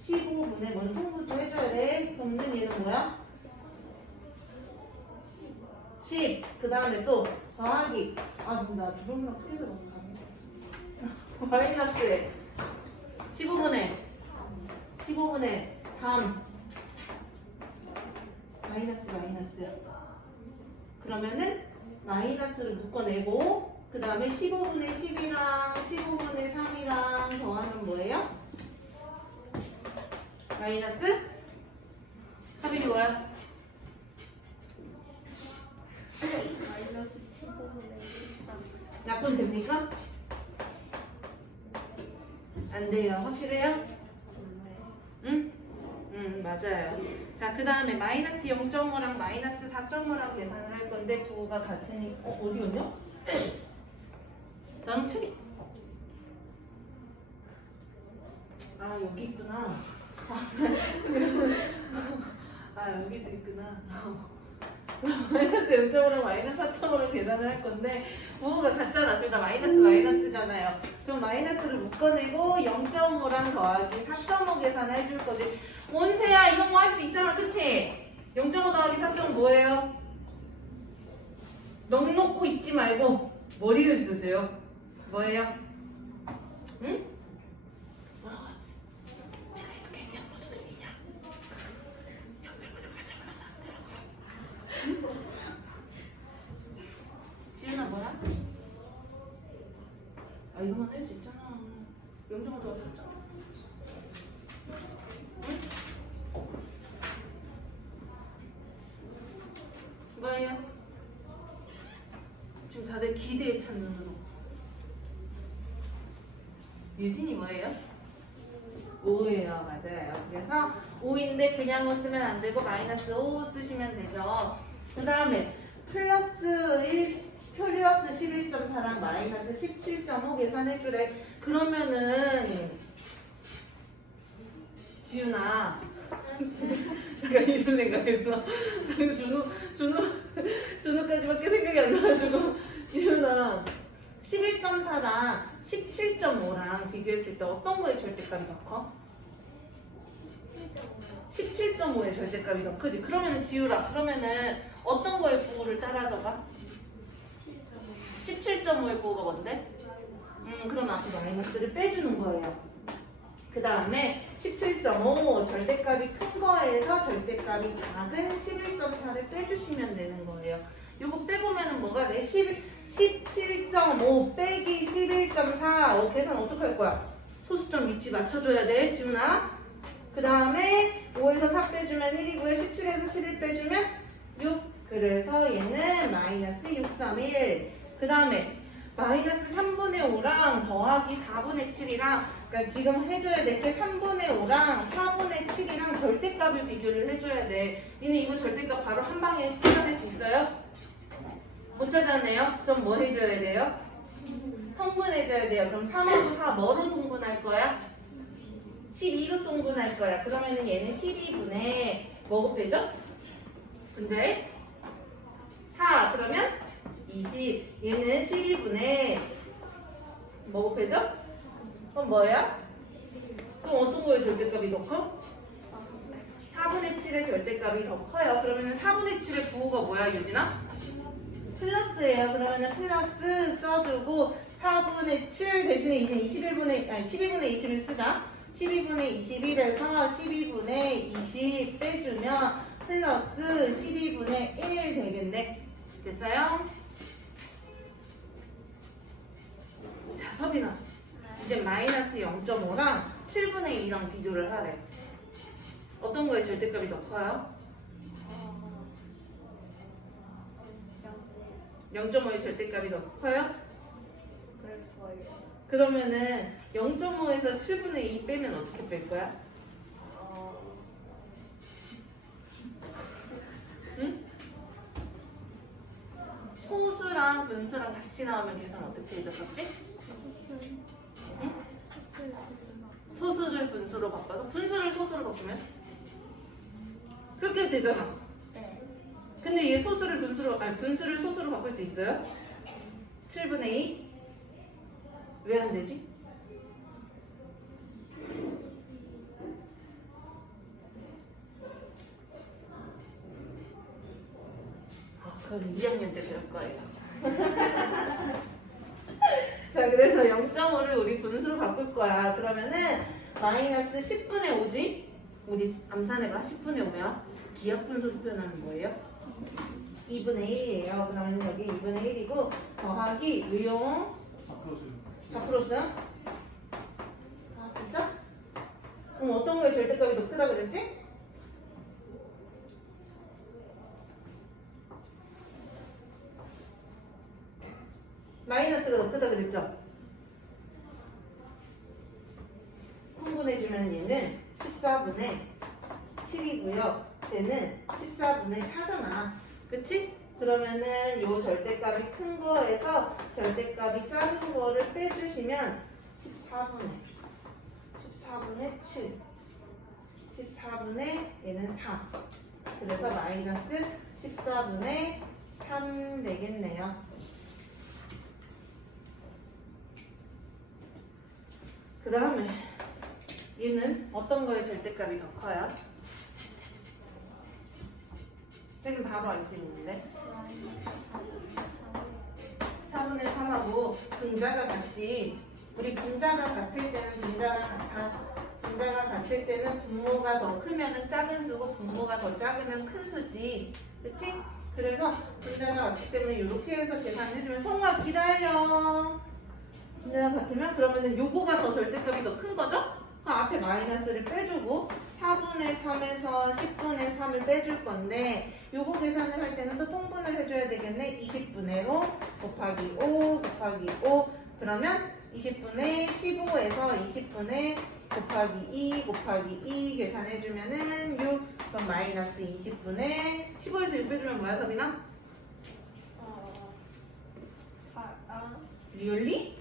15분의 먼저 통분부터 해줘야 돼. 그러면 얘는 뭐야? 10. 그 다음에 또 더하기. 아, 근데 나 두번만 크게 들어가네. 마이너스 15분의 3 마이너스 그러면은 마이너스를 묶어내고 그 다음에 15분의 10이랑 15분의 3이랑 더하면 뭐예요? 마이너스 3이 뭐야? 마이너스 15분의 13. 약분 됩니까? 안 돼요. 확실해요? 응? 맞아요. 자, 그 다음에 마이너스 0.5랑 마이너스 4.5랑 계산을 할 건데 부호가 같으니 어디였냐? 나는 틀리. 아, 여기 있구나. 아, 여기도 있구나. 마이너스 0.5랑 마이너스 4.5를 계산을 할 건데 부호가 같잖아. 둘 다 마이너스잖아요. 그럼 마이너스를 묶어내고 0.5랑 더하기 4.5 계산을 해줄 거지. 원세야 이런 거 할 수 있잖아. 그치? 0.5 더하기 4.5 뭐예요? 넋 놓고 있지 말고 머리를 쓰세요. 뭐예요? 응? 뭐라고? 내가 이렇게 얘기한 것도 들리냐? 0.5랑 4.5랑 지윤아 뭐야? 아 이거만 할 수 있잖아. 0.5 더하기 4.5 응? 뭐예요? 지금 다들 기대에 찬 눈으로. 유진이 뭐예요? 5예요. 맞아요. 그래서 5인데 그냥 5 쓰면 안 되고 마이너스 5 쓰시면 되죠. 그 다음에 플러스 11.4랑 마이너스 17.5 계산해주래. 그러면은 지윤아 내가 이런 생각했어. 준우까지밖에 생각이 안 나가지고 지윤아 11.4랑 17.5랑 비교했을 때 어떤 거의 절대값이 더 커? 17.5의 절대값이 더 크지. 그러면은 지우라. 그러면은 어떤 거의 부호를 따라서 가? 17.5의 부호가 뭔데? 그럼 앞에 마이너스를 빼주는 거예요. 그 다음에 17.5 절대값이 큰 거에서 절대값이 작은 11.4를 빼주시면 되는 거예요. 요거 빼보면은 뭐가 돼? 17.5 빼기 11.4 계산 어떻게 할 거야? 소수점 위치 맞춰줘야 돼, 지훈아. 그 다음에 5에서 4 빼주면 1이고요. 17에서 11 빼주면 6. 그래서 얘는 마이너스 6.1. 그 다음에 마이너스 3분의 5랑 더하기 4분의 7이랑 그러니까 지금 해줘야 될 게 3분의 5랑 4분의 7이랑 절대값을 비교를 해줘야 돼. 니네 이거 절대값 바로 한 방에 찾아낼 수 있어요? 못 찾아내요? 그럼 뭐 해줘야 돼요? 통분해줘야 돼요. 그럼 3하고 4 뭐로 통분할 거야? 12로 통분할 거야. 그러면은 얘는 12분의 뭐 곱해져? 분자에 4. 그러면 20. 얘는 12분의 뭐 곱해져? 그럼 뭐야? 그럼 어떤 거의 절대값이 더 커? 4분의 7의 절대값이 더 커요. 그러면은 4분의 7의 부호가 뭐야, 유진아? 플러스예요. 그러면은 플러스 써주고 4분의 7 대신에 이제 12분의 20을 쓰자. 12분의 21에서 12분의 20 빼주면 플러스 12분의 1 되겠네. 됐어요? 자, 서빈아. 이제 마이너스 0.5랑 7분의 2랑 비교를 하래. 어떤 거에 절대값이 더 커요? 0.5의 절대값이 더 커요? 그러면은 0.5에서 7분의 2 빼면 어떻게 뺄 거야? 응? 소수랑 분수랑 같이 나오면 계산 어떻게 해줬었지? 응? 소수를 분수로 바꿔서 분수를 소수로 바꾸면? 그렇게 되잖아. 근데 얘 소수를 분수로 분수를 소수로 바꿀 수 있어요? 7분의 2? 왜 안 되지? 그건 2학년 때 배울 거예요. 자, 그래서 0.5를 우리 분수로 바꿀 거야. 그러면은 마이너스 10분의 5지? 우리 암산해봐. 10분의 5면 기억 분수로 표현하는 뭐예요? 2분의 1이에요. 그러면 여기 2분의 1이고 더하기 의용 앞으로 쓰? 아 진짜? 그럼 어떤 거에 절대값이 더 크다 그랬지? 마이너스가 더 크다 그랬죠? 통분해주면 얘는 14분의 7이고요. 얘는 14분의 4잖아. 그치? 그러면은 요 절대값이 큰 거에서 절대값이 작은 거를 빼주시면 14분의 7. 14분의 얘는 4. 그래서 마이너스 14분의 3 되겠네요. 그 다음에 얘는 어떤 거에 절대값이 더 커요? 쌤은 바로 알 수 있는데 4분의 3하고 분자가 같지. 우리 분자가 같을 때는 분자가 같을 때는 분모가 더 크면은 작은 수고 분모가 더 작으면 큰 수지. 그치? 그래서 분자가 같기 때문에 이렇게 해서 계산해주면 성우야 기다려. 분자가 같으면 그러면은 요거가 더 절대값이 더 큰 거죠? 그럼 앞에 마이너스를 빼주고 4분의 3에서 10분의 3을 빼줄 건데 요거 계산을 할 때는 또 통분을 해줘야 되겠네. 20분의 5 곱하기 5 곱하기 5 그러면 20분의 15에서 20분의 곱하기 2 곱하기 2 계산해주면은 6 그럼 마이너스 20분의 15에서 6 빼주면 뭐야 서빈아? 리얼리?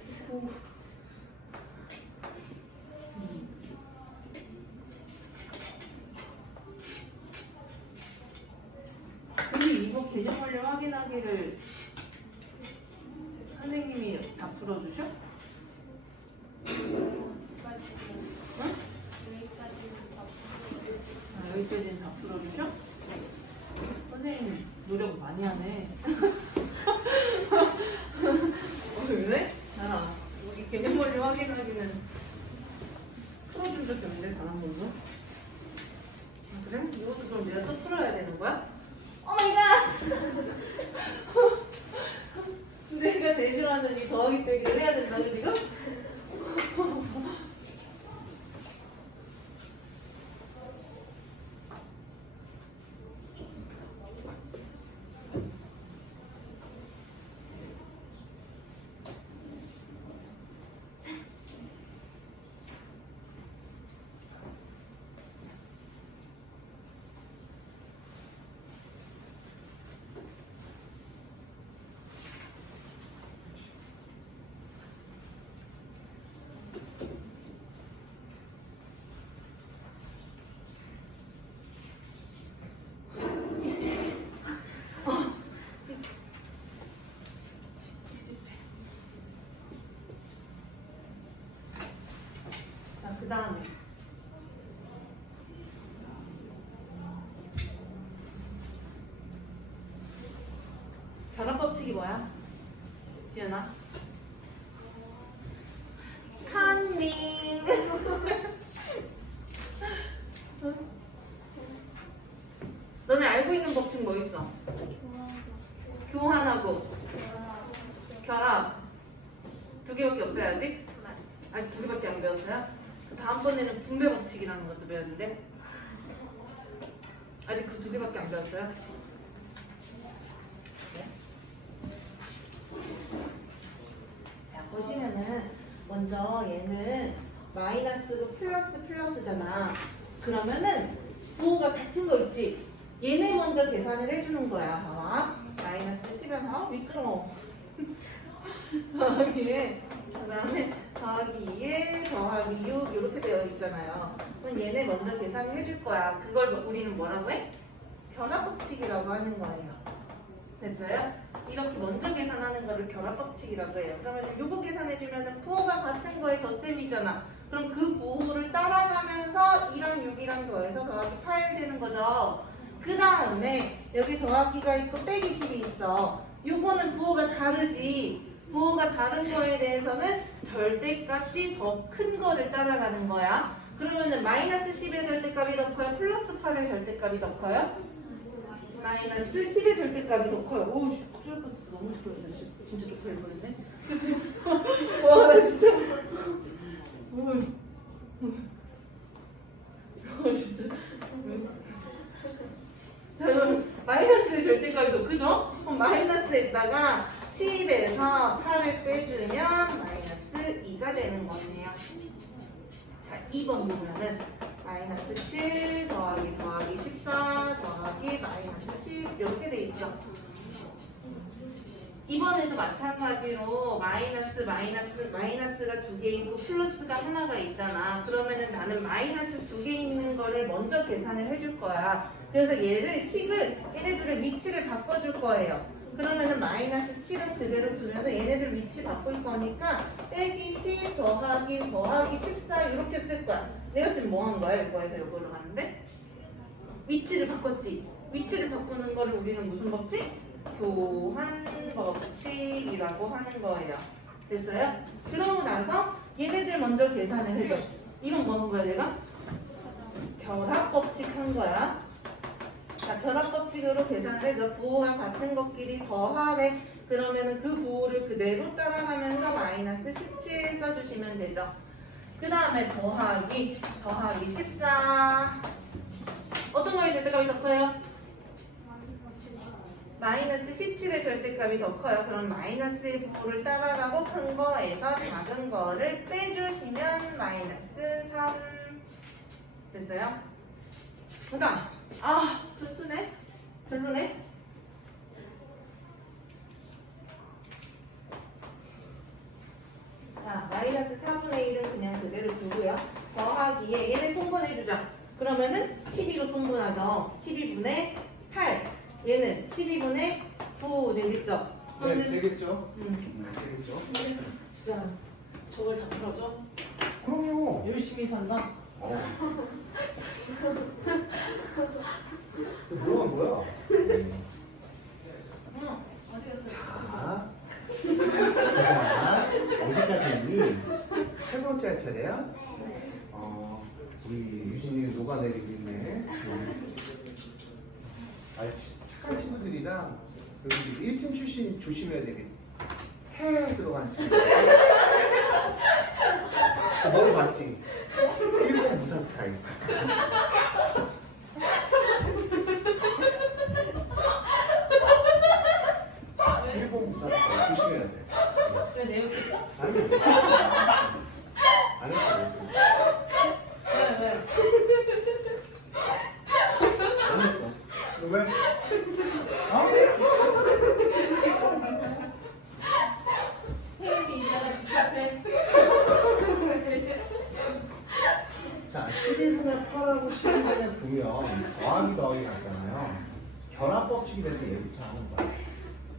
근데 이거 계정 완료 확인하기를 선생님이 다 풀어주셔? 응? 아, 여기까지는 다 풀어주셔? 선생님 노력 많이 하네. 왜? 나 여기 개념 완료 확인하기는 풀어준 적이 없는데 단 한 번도? 아, 그래? 이것도 그럼 내가 또 풀어야 되는 거야? 오마이갓! 내가 제일 싫어하는 이 더하기 빼기를 해야 된다고 지금? 자, 그 다음에 결합법칙이 뭐야? 지연아? 컨닝 너네 알고 있는 법칙 뭐 있어? 교환하고 결합 두 개밖에 없어요 아직? 아직 두 개밖에 안 배웠어요? 그 다음번에는 분배 법칙이라는 것도 배웠는데 아직 그 두 개밖에 안 배웠어요? 네? 자 보시면은 먼저 얘는 마이너스로 플러스잖아. 그러면은 부호가 같은 거 있지? 얘네 먼저 계산을 해주는 거야. 봐봐. 마이너스 10에서 미끄러워. 더하기에 그 다음에 더하기 2에 더하기 6 이렇게 되어 있잖아요. 그럼 얘네 먼저 계산을 해줄 거야. 그걸 우리는 뭐라고 해? 결합법칙이라고 하는 거예요. 됐어요? 이렇게 먼저 계산하는 거를 결합법칙이라고 해요. 그러면 요거 계산해주면 부호가 같은 거에 덧셈이잖아. 그럼 그 부호를 따라가면서 2랑 6이랑 더해서 더하기 8 되는 거죠. 그 다음에 여기 더하기가 있고 빼기 10이 있어. 요거는 부호가 다르지. 부호가 다른 거에 대해서는 절대값이 더 큰 거를 따라가는 거야. 그러면은 마이너스 10의 절대값이 더 커요? 플러스 8의 절대값이 더 커요? 마이너스 10의 절대값이 더 커요. 오우, 큰일 날 뻔. 너무 시끄러워. 진짜 쪽팔릴 뻔했네. 그치? 와, 나 진짜. 진짜. 자, 그럼 마이너스의 절대값이 더 크죠? 그럼 마이너스에다가 10에서 8을 빼주면 마이너스 2가 되는 거네요. 자, 2번 보면은 마이너스 7 더하기 14 더하기 마이너스 10 이렇게 돼 있어. 이번에도 마찬가지로 마이너스가 두 개 있고 플러스가 하나가 있잖아. 그러면은 나는 마이너스 두 개 있는 거를 먼저 계산을 해줄 거야. 그래서 얘네들의 위치를 바꿔줄 거예요. 그러면은 마이너스 7은 그대로 두면서 얘네들 위치 바꿀 거니까 빼기 10 더하기 14 이렇게 쓸 거야. 내가 지금 뭐 한 거야? 이거에서 이걸로 가는데 위치를 바꿨지. 위치를 바꾸는 거를 우리는 무슨 법칙? 교환 법칙이라고 하는 거예요. 됐어요? 그러고 나서 얘네들 먼저 계산을 해줘. 이건 뭐 한 거야 내가? 결합 법칙 한 거야. 자, 결합 법칙으로 계산을 해줘. 부호가 같은 것끼리 더하래. 그러면은 그 부호를 그대로 따라가면서 마이너스 17 써주시면 되죠. 그 다음에 더하기 14. 어떤 거에 절대값이 더 커요? 마이너스 17의 절대값이 더 커요. 그럼 마이너스의 부호를 따라가고 큰 거에서 작은 거를 빼주시면 마이너스 3 됐어요? 그 다음 튼튼해? 별로네? 자, 마이너스 4분의 1은 그냥 그대로 두고요. 더하기에 얘네 통분해주자. 그러면은 12로 통분하죠. 12분의 8. 얘는 12분의 9 되겠죠? 네, 되겠죠? 음. 되겠죠? 진짜 저걸 다 풀어줘? 그럼요. 열심히 산다? 뭐야? 응. 자, 어디까지 했니? 세 번째 할 차례야? 우리 유진이 녹아내리고 있네. 착한 친구들이랑 여기 1팀 출신 조심해야 되겠. 태 들어가는 친구. 머리 봤지? 일본 무사 스타일. 일본 무사 스타일 조심해야 돼. 왜 내용 있어? 아니. 안 했어. 왜? 안 했어. 너 왜? 어? 태윤이 이따가 집합해. 자, 11분의 8하고 11분의 9면 더하기 같잖아요. 결합 법칙이 돼서 얘부터 하는 거야.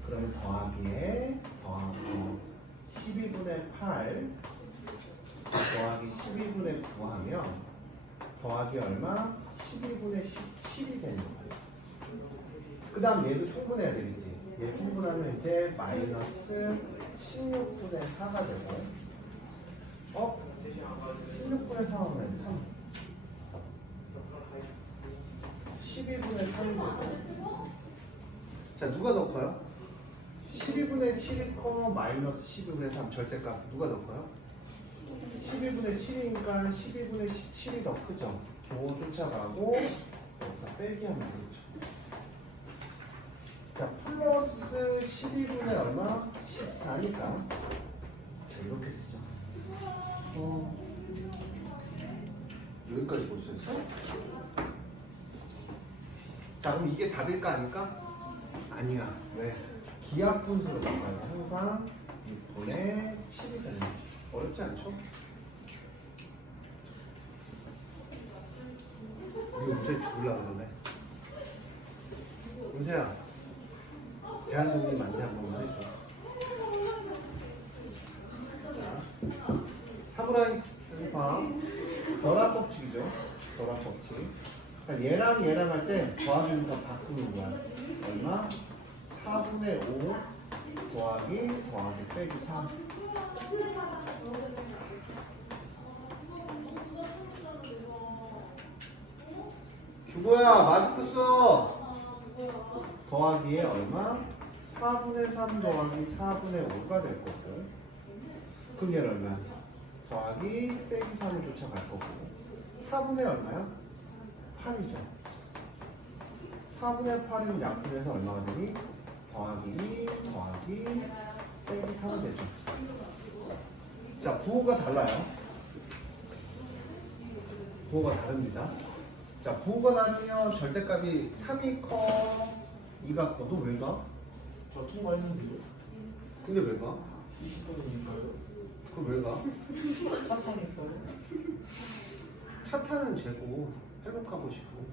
그러면 더하기에 더하기 12분의 8 더하기 12분의 9 하면 더하기 얼마? 12분의 17이 되는 거야. 그 다음 얘도 통분해야 되겠지. 얘 통분하면 이제 마이너스 16분의 4가 되고 16분의 4 하면 3 12분의 3이 되고 자 누가 더 커요? 12분의 7이 커 마이너스 12분의 3 절대값 누가 더 커요? 12분의 7이니까 12분의 17이 더 크죠. 부호 쫓아가고 여기서 빼기 하면 되겠죠. 자 플러스 12분의 얼마? 14니까 자 이렇게 쓰죠. 여기까지 볼 수 있어요? 자 그럼 이게 답일까 아닐까? 아니야. 왜? 기하 분수로 바꿔요. 항상 6분의 7이 되는 거죠. 어렵지 않죠? 우리 은세 죽을라 그러네. 은세야 대한민국 만세 한 번만 해줘. 자, 사무라이 봐. 결합 법칙이죠. 결합 법칙. 그러니까 얘랑 할 때 더하기부터 바꾸는 거야. 얼마? 4분의 5 더하기 빼기 4. 규보야 마스크 써. 더하기에 얼마? 4분의 3 더하기 4분의 5가 될 거고. 그럼 얘는 얼마야? 더하기 빼기 3을 쫓아갈 거고. 4분의 얼마야? 8이죠. 4분의 8이면 약분해서 얼마가 되니? 더하기 2 더하기 빼기 3은 되죠. 자, 부호가 달라요. 부호가 다릅니다. 자, 부호가 다르면 절대값이 3이 커, 2가 커. 너 왜 가? 저 통과했는데요? 근데 왜 가? 20분이니까요. 그럼 왜 가? 차 타니까요. 차 타는 재고 행복하고 싶고.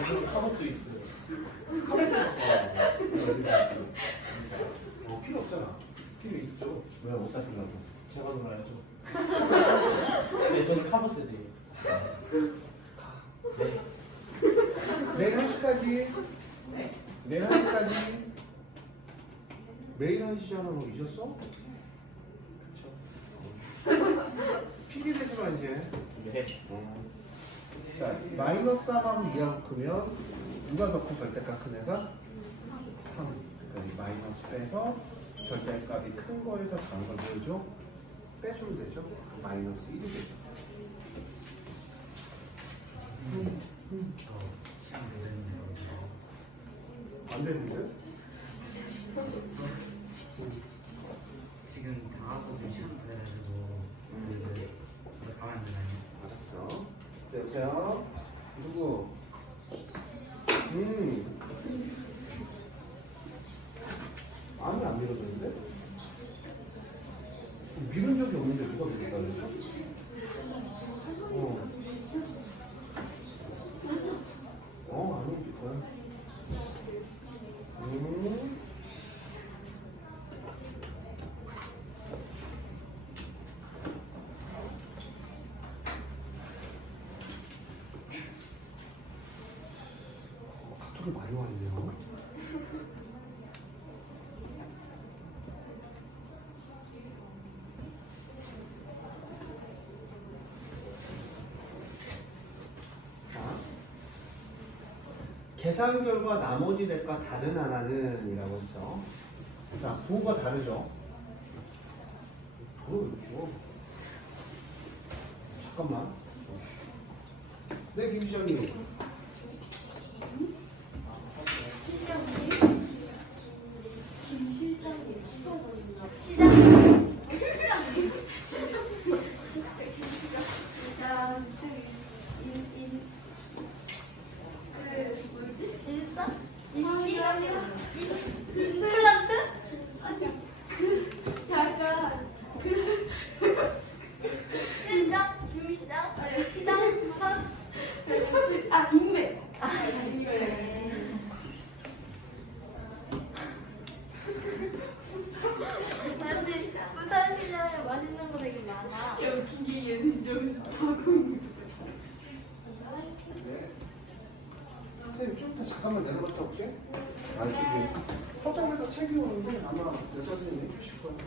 요즘 카봇도 있어요. 필요 없잖아. 필요 있죠. 왜 어디다 쓰려고? 제가 놀아야죠. 네, 저는 카봇 세대예요. 네. 내일 1시까지. 내일 1시까지. 매일 1시잖아. 너 잊었어? 그쵸. 핑계 대지 마 이제. 네. 자, 마이너스 3하고 2하고 크면 누가 더 큰 절대값 큰 애가? 3. 그러니까 이 마이너스 빼서 절대값이 큰 거에서 작은 걸 보여줘? 빼주면 되죠? 마이너스 1이 되죠. 안 되는데? 지금 당하고 지금 시험 그래가지고 그 가만 안 되나요? 알았어. 네, 여보세요? 누구? 아니, 안 밀어줬는데? 밀은 적이 없는데 누가 밀었다 그랬죠? 안 밀 거야. 카톡이 많이 왔네요. 자, 계산 결과 나머지 대가 다른 하나는 이라고 했어. 자, 부호가 다르죠? 저거 왜 이렇게 잠깐만. 네, 김 시장님. 김 실장님 시작합니다. 시장. 자, 그 뭐지? 인스타? 인플란트? 그 약간 시장? 김시장? 아니 시장? 부산? 인맥. 인맥. 근데 부산시장에 맛있는 거 되게 많아. 웃긴 게 얘는 여기서 자고 있는 네. 선생님 좀 더 잠깐만 내려갔다 올게. 아니 저기 서점에서 책이 오는데 아마 여자 선생님이 해주실 거예요.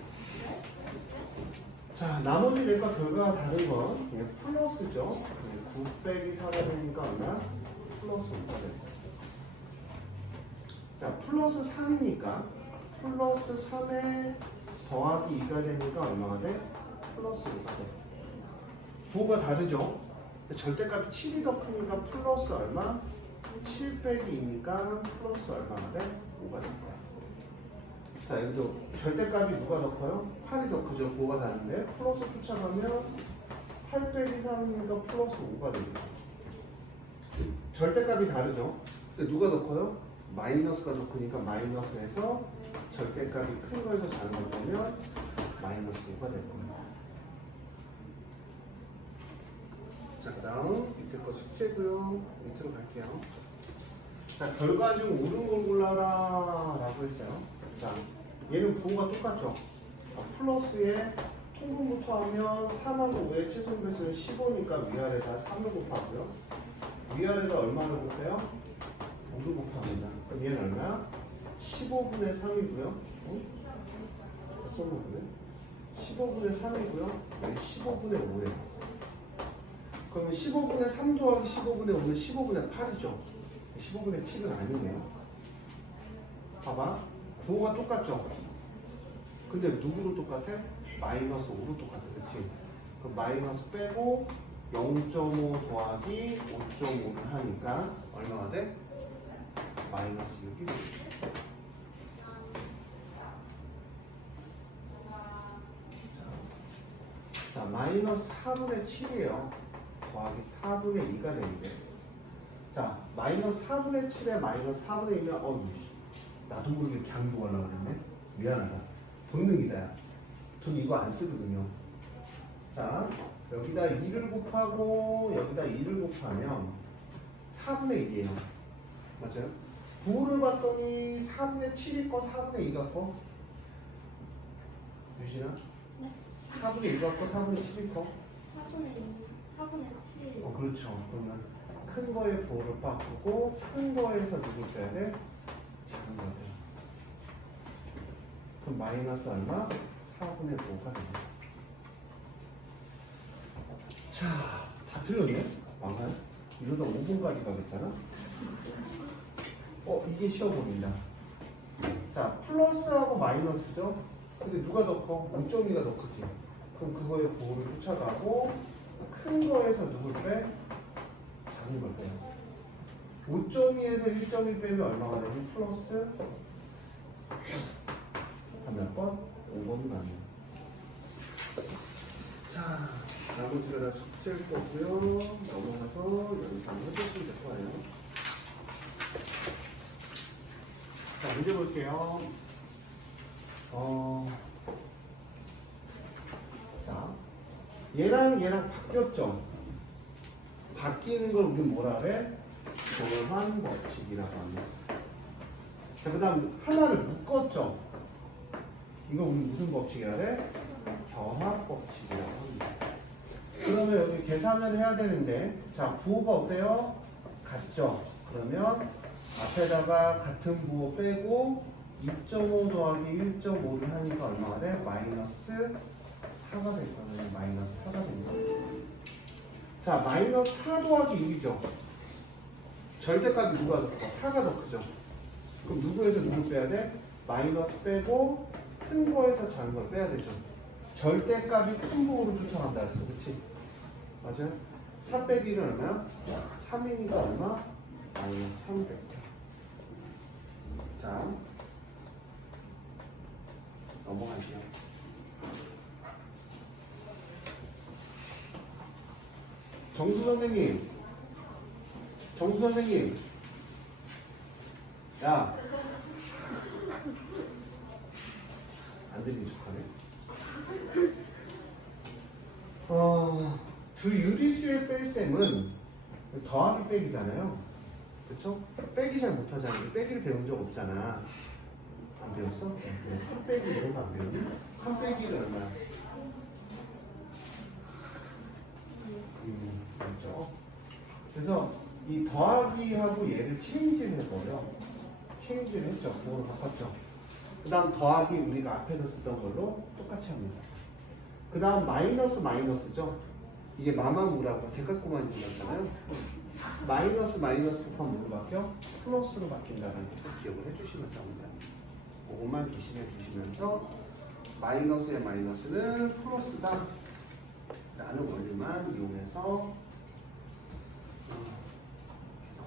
자, 나머지 내과 결과가 다른 건 그냥 플러스죠. 9 빼기 4가 되니까 얼마? 플러스 5가 돼요. 자, 플러스 3이니까 플러스 3에 더하기 2가 되니까 얼마가 돼? 플러스 5가 돼. 부호가 다르죠? 절대값이 7이 더 크니까 플러스 얼마? 7 빼기 2니까 플러스 얼마가 돼? 5가 될 거야. 자, 여기도 절대값이 누가 더 커요? 8이 더 크죠? 부호가 다른데 플러스 쫓아가면 8 빼기 3이니까 플러스 5가 되겠죠. 절대값이 다르죠? 근데 누가 더 커요? 마이너스가 더 크니까 마이너스에서 절대값이 큰 거에서 작은 걸 보면 마이너스 5가 될 거예요. 자, 그 다음 밑에 거 숙제고요. 밑으로 갈게요. 자, 결과 중 옳은 걸 골라라 라고 했어요. 자, 얘는 부호가 똑같죠? 플러스에 통분부터 하면 3하고 5의 최소배수는 15니까 위아래다 3을 곱하고요. 위아래다 얼마를 곱해요? 5를 곱합니다. 그럼 얘는 얼마야? 15분의 3이고요. 어? 썼나보네. 15분의 3이고요. 여기 15분의 5예요. 그러면 15분의 3 더하기 15분의 5는 15분의 8이죠. 15분의 7은 아니네요. 봐봐. 부호가 똑같죠? 근데 누구로 똑같아? 마이너스 5로 똑같아. 그치? 그럼 마이너스 빼고 0.5 더하기 5.5를 하니까 얼마가 돼? 마이너스 6이 되겠죠. 자, 마이너스 4분의 7이에요. 더하기 4분의 2가 되는데. 자, 마이너스 4분의 7에 마이너스 4분의 2면, 나도 모르게 강도 하려고 그랬네. 미안하다. 본능이다. 전 이거 안 쓰거든요. 자, 여기다 2를 곱하고, 여기다 2를 곱하면 4분의 2예요. 맞아요? 부호를 봤더니 4분의 7이 거, 4분의 2가 거? 유진아? 네. 4분의 2가 거, 4분의 7이 거? 4분의 2, 4분의 7. 그렇죠. 그러면 큰 거에 부호를 바꾸고 큰 거에서 누굴 빼야 돼? 작은 거 돼요. 그럼 마이너스 얼마? 4분의 5가 됩니다. 자, 다 틀렸네? 망가요? 이러다 5분까지 가겠잖아? 이게 시험본입니다. 자, 플러스하고 마이너스죠? 근데 누가 더 커? 5.2가 더 크지? 그럼 그거의 부호를 쫓아가고 큰 거에서 누굴 빼? 작은 걸 빼요. 5.2에서 1.1 빼면 얼마가 되지? 플러스 몇 번? 5번은 아니에요. 자, 나머지가 다 숙제일 거고요. 넘어가서 연상해보시면 될 거예요. 자, 문제 볼게요. 자, 얘랑 바뀌었죠? 바뀌는 걸 우리 뭐라 그래? 교환 법칙이라고 합니다. 자, 그 다음 하나를 묶었죠? 이거 우리 무슨 법칙이라 그래? 결합 법칙이라고 합니다. 그러면 여기 계산을 해야 되는데, 자, 부호가 어때요? 같죠? 그러면 앞에다가 같은 부호 빼고 2.5 더하기 1.5를 하니까 얼마가 돼? 마이너스 4가 될 거예요. 마이너스 4가 됩니다. 자, 마이너스 4 더하기 6이죠. 절대값이 누가 더 커? 4가 더 크죠. 그럼 누구에서 누구 빼야 돼? 마이너스 빼고 큰 거에서 작은 걸 빼야 되죠. 절대값이 큰 부호로 쫓아간다 그랬어. 그치? 맞아요? 4 빼기를 얼마야? 3이니까 얼마? 마이너스 300. 자, 넘어갈게요. 정수 선생님, 야, 안 들리는 척하네. 두 유리수의 뺄셈은 더하기 빼기잖아요. 그쵸? 빼기 잘 못하잖아. 빼기를 배운 적 없잖아. 안 배웠어? 3 빼기 이런 거 안 배웠니? 3 빼기를 얼마야? 그렇죠? 그래서 이 더하기하고 얘를 체인지를 해버려. 체인지를 했죠. 그걸 바꿨죠. 그 다음 더하기 우리가 앞에서 쓰던 걸로 똑같이 합니다. 그 다음 마이너스죠. 이게 마마무라고 대각고만 불렀잖아요. 마이너스 곱하면 뭐로 바뀌어? 플러스로 바뀐다는 거 기억을 해주시면 됩니다. 그것만 기시해 주시면서 마이너스의 마이너스는 플러스다 라는 원리만 이용해서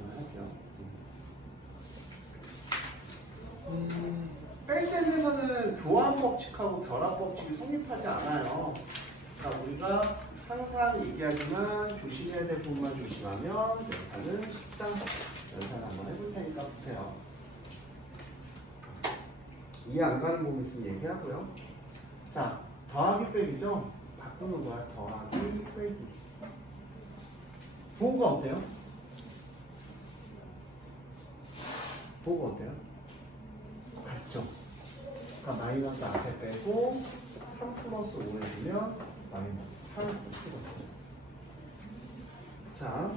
계산을 할게요. 뺄셈에서는 교환 법칙하고 결합 법칙이 성립하지 않아요. 그러니까 우리가 항상 얘기하지만 조심해야 될 부분만 조심하면 연산은 쉽다. 연산 한번 해볼 테니까 보세요. 이해 안 가는 부분 있으면 얘기하고요. 자, 더하기 빼기죠? 바꾸는 거야. 더하기 빼기. 부호가 어때요? 부호가 어때요? 같죠? 그러니까 마이너스 앞에 빼고 3 플러스 5 해주면 마이너스 8 붙이거든요. 자,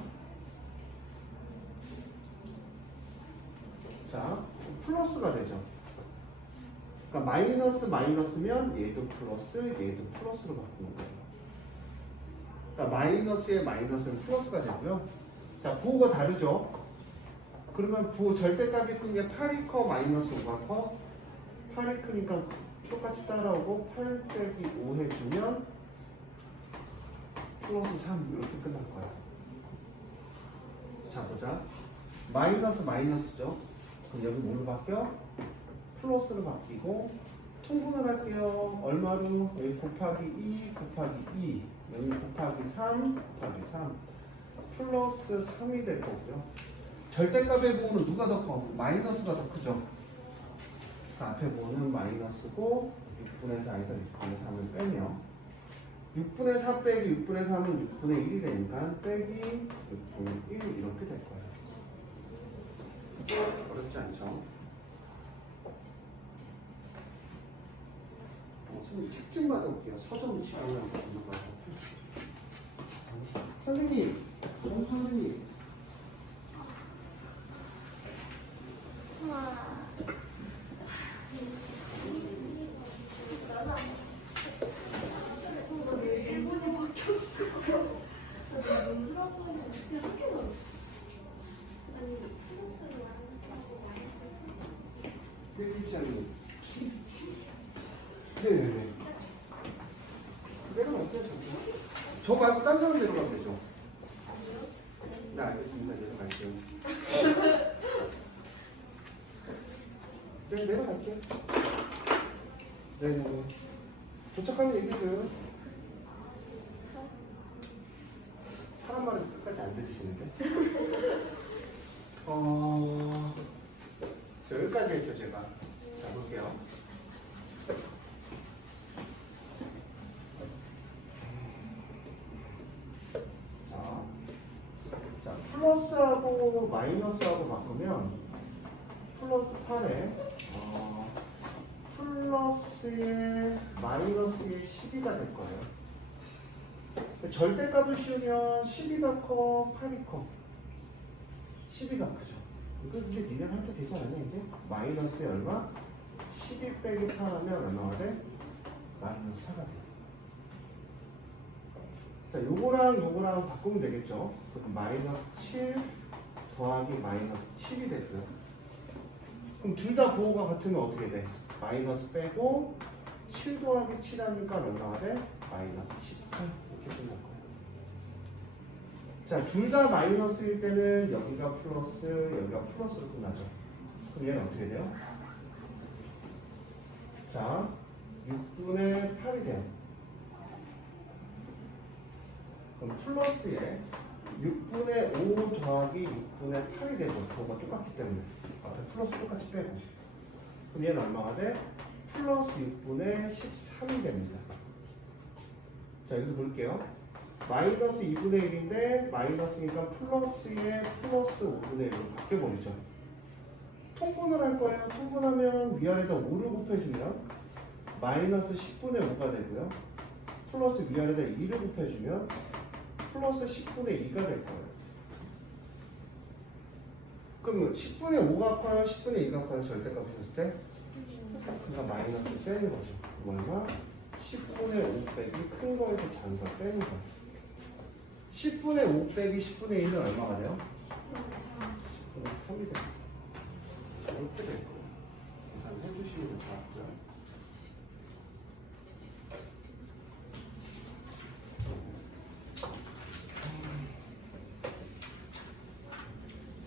플러스가 되죠. 그러니까 마이너스 마이너스면 얘도 플러스, 얘도 플러스로 바꾸는 거예요. 그러니까 마이너스에 마이너스는 플러스가 되고요. 자, 부호가 다르죠. 그러면 부호 절대값이 큰 게 8이 커 마이너스 5가 커? 8이 크니까 똑같이 따라오고 8 빼기 5 해주면 플러스 3 이렇게 끝날 거야. 자, 보자. 마이너스 마이너스죠. 그럼 여기 뭘로 바뀌어? 플러스로 바뀌고 통분을 할게요. 얼마로? 여기 곱하기 2 곱하기 2 여기 곱하기 3 곱하기 3 플러스 3이 될 거고요. 절대값의 부호는 누가 더 커? 마이너스가 더 크죠. 그 앞에 부호는 마이너스고 6분의 4에서 6분의 3을 빼며 6분의 4 빼기 6분의 3은 6분의 1이 되니까 빼기 6분의 1 이렇게 될 거예요. 어렵지 않죠? 선생님 책 좀 받아볼게요. 서점 치료랑 있는 거 같아요. 선생님, 선생님. 우와. 일본이 바뀌었어. 나 너무 슬퍼서 어떻게 하게 넣었어? 아니, 플러스를 네, 입장님. 네네네. 내려가면 어때요? 저 말고 딴 사람 내려가면 되죠. 네, 알겠습니다. 내려갈게요. 네, 내려갈게요. 네네네. 도착하면 얘기해줘요. 사람 말은 끝까지 안 들으시는데? 저 여기까지 했죠, 제가. 자, 볼게요. 자, 플러스하고 마이너스하고 바꾸면 플러스 8에 플러스에 마이너스에 12가 될 거예요. 절대값을 씌우면 12가 커, 8이 커. 12가 크죠. 근데 니네 할 때 되지 않았냐 이제? 마이너스에 얼마? 12 빼기 8 하면 얼마가 돼? 마이너스 4가 돼. 자, 요거랑 바꾸면 되겠죠? 그럼 마이너스 7 더하기 마이너스 7이 되고요. 그럼 둘 다 부호가 같으면 어떻게 돼? 마이너스 빼고 7 더하기 7 하니까 얼마가 돼? 마이너스 14 이렇게 끝날 거예요. 자, 둘 다 마이너스일 때는 여기가 플러스, 여기가 플러스로 끝나죠. 그럼 얘는 어떻게 돼요? 자, 6분의 8이 돼요. 그럼 플러스에 6분의 5 더하기 6분의 8이 되죠. 그거가 똑같기 때문에. 앞에 플러스 똑같이 빼고. 그럼 얘는 얼마가 돼? 플러스 6분의 13이 됩니다. 자, 여기 볼게요. 마이너스 2분의 1인데 마이너스니까 플러스에 플러스 5분의 1로 바뀌어버리죠. 통분을 할 거예요. 통분하면 위아래다 5를 곱해주면 마이너스 10분의 5가 되고요. 플러스 위아래다 2를 곱해주면 플러스 10분의 2가 될 거예요. 그럼 10분의 5가 커요? 10분의 2가 커요? 절대값 했을 때? 그러니까 마이너스 빼는 거죠. 얼마? 10분의 5 빼기 큰 거에서 작은 거 빼는 거예요. 10분의 5 빼기 10분의 1은 얼마가 돼요? 10분의 3이 돼요. 이렇게 될 거예요. 계산해 주시면 좋았죠.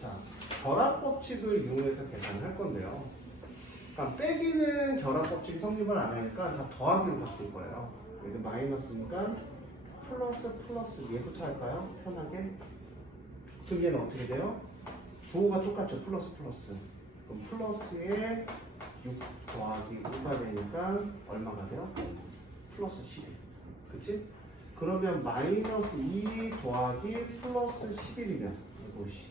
자, 결합법칙을 이용해서 계산을 할 건데요. 그러니까 빼기는 결합법칙이 성립을 안 하니까 다 더하기로 바꿀 거예요. 여기 마이너스니까 플러스 플러스 얘부터 할까요? 편하게. 그럼 얘는 어떻게 돼요? 부호가 똑같죠. 플러스 플러스. 그럼 플러스에 6 더하기 5가 되니까 얼마가 돼요? 플러스 11. 그치? 그러면 마이너스 2 더하기 플러스 11이면 이것이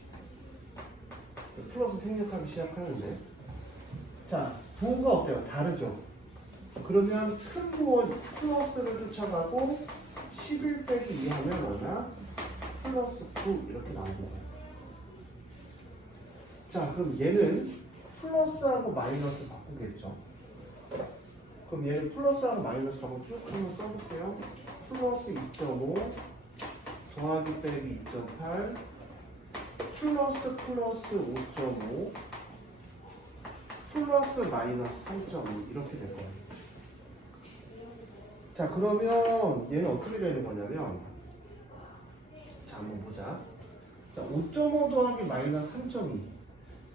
플러스 생략하기 시작하는데, 자, 부호가 어때요? 다르죠? 그러면 큰 부호 플러스를 쫓아가고 11 빼기 2 하면 얼마? 플러스 9 이렇게 나오는 거예요. 자, 그럼 얘는 플러스하고 마이너스 바꾸겠죠. 그럼 얘는 플러스하고 마이너스 바꾸고 쭉 한번 써볼게요. 플러스 2.5 더하기 빼기 2.8 플러스 5.5 플러스 마이너스 3.2 이렇게 될 거예요. 자, 그러면 얘는 어떻게 되는 거냐면, 자, 한번 보자. 자, 5.5 더하기 마이너스 3.2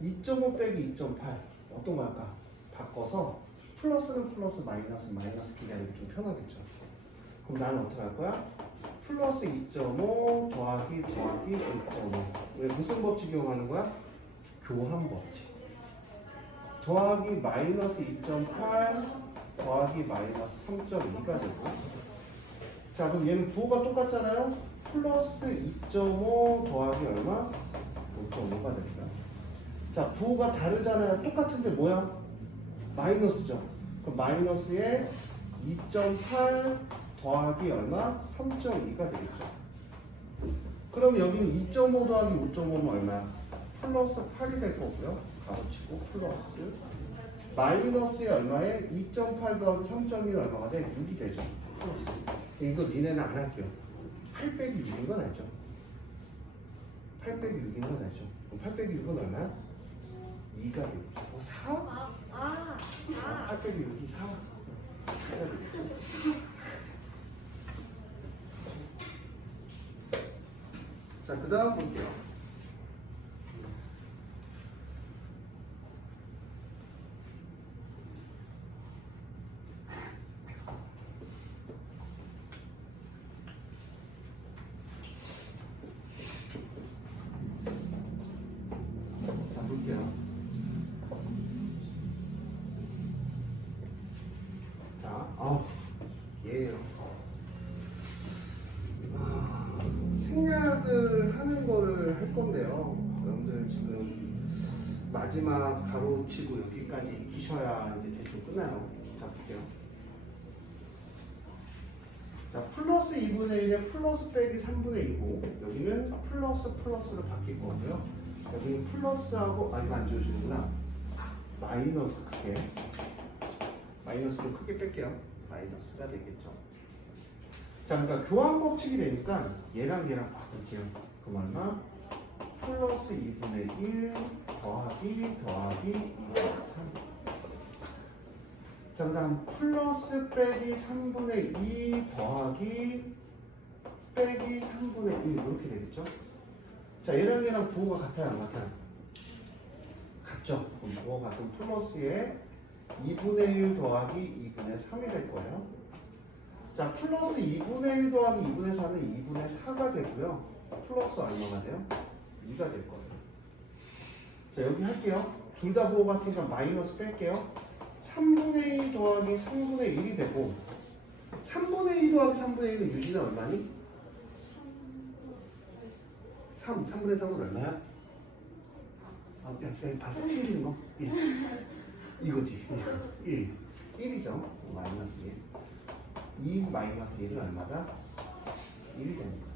2.5 빼기 2.8 어떤 거 할까? 바꿔서 플러스는 플러스 마이너스는 마이너스 기다리기 좀 편하겠죠. 그럼 나는 어떻게 할 거야? 플러스 2.5 더하기 5.5 왜 무슨 법칙 이용하는 거야? 교환 법칙. 더하기 마이너스 2.8 더하기 마이너스 3.2가 되고, 자 그럼 얘는 부호가 똑같잖아요. 플러스 2.5 더하기 얼마? 5.5가 됩니다. 자 부호가 다르잖아요. 똑같은데 뭐야? 마이너스죠. 그럼 마이너스에 2.8 더하기 얼마? 3.2가 되겠죠. 그럼 여기는 2.5 더하기 5.5는 얼마야? 플러스 8이 될 거고요. 가로치고 플러스 마이너스에 얼마에 2.8 더하기 3.1은 얼마가 돼? 6이 되죠. 플러스. 이거 니네는 안 할게요. 8 빼기 6인 건 알죠? 8 빼기 6인 건 알죠? 그럼 8 빼기 6은 얼마야? 2가 되겠죠. 4? 8 빼기 6이 4가 되겠죠. 자, 그 다음 볼게요. 자, 볼게요. 자, 얘예요. 생략을 하는 거를 할 건데요. 여러분들 지금 마지막 가로치고 여기까지 익히셔야 이제 대충 끝나요. 자, 볼게요. 자, 플러스 2분의 1에 플러스 빼기 3분의 2고, 여기는 플러스로 바뀔 거고요. 여기는 플러스하고, 이거 안 지워주는구나. 마이너스 크게. 마이너스 좀 크게 뺄게요. 마이너스가 되겠죠. 자, 그러니까 교환 법칙이 되니까 얘랑 바꿀게요. 그럼 얼마? 플러스 2분의 1 더하기 2분의 3. 자, 그 다음 플러스 빼기 3분의 2 더하기 빼기 3분의 1 이렇게 되겠죠. 자, 얘랑 부호가 같아요, 안 같아요? 같죠. 그럼 부호가 같은 플러스에 2분의 1 더하기 2분의 3이 될 거예요. 자, 플러스 2분의 1 더하기 2분의 4는 2분의 4가 되고요. 플러스 얼마가 돼요? 2가 될 거예요. 자, 여기 할게요. 둘 다 부호 같으니까 마이너스 뺄게요. 3분의 2 더하기 3분의 1이 되고, 3분의 2 더하기 3분의 1은 유지는 얼마니? 3분의 3은 얼마야? 여기 봐서 1인 거? 1. 이거지. 1. 1이죠. 마이너스 1. 2 마이너스 1은 얼마다? 1이 됩니다.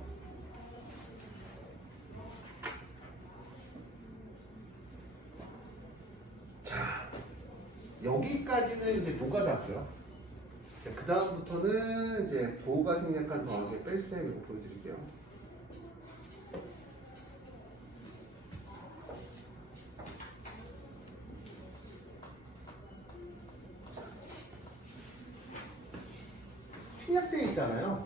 자, 여기까지는 이제 노가다고요. 그 다음부터는 이제 부호가 생략한 더하기 뺄셈 이거 보여드릴게요. 생략되어 있잖아요.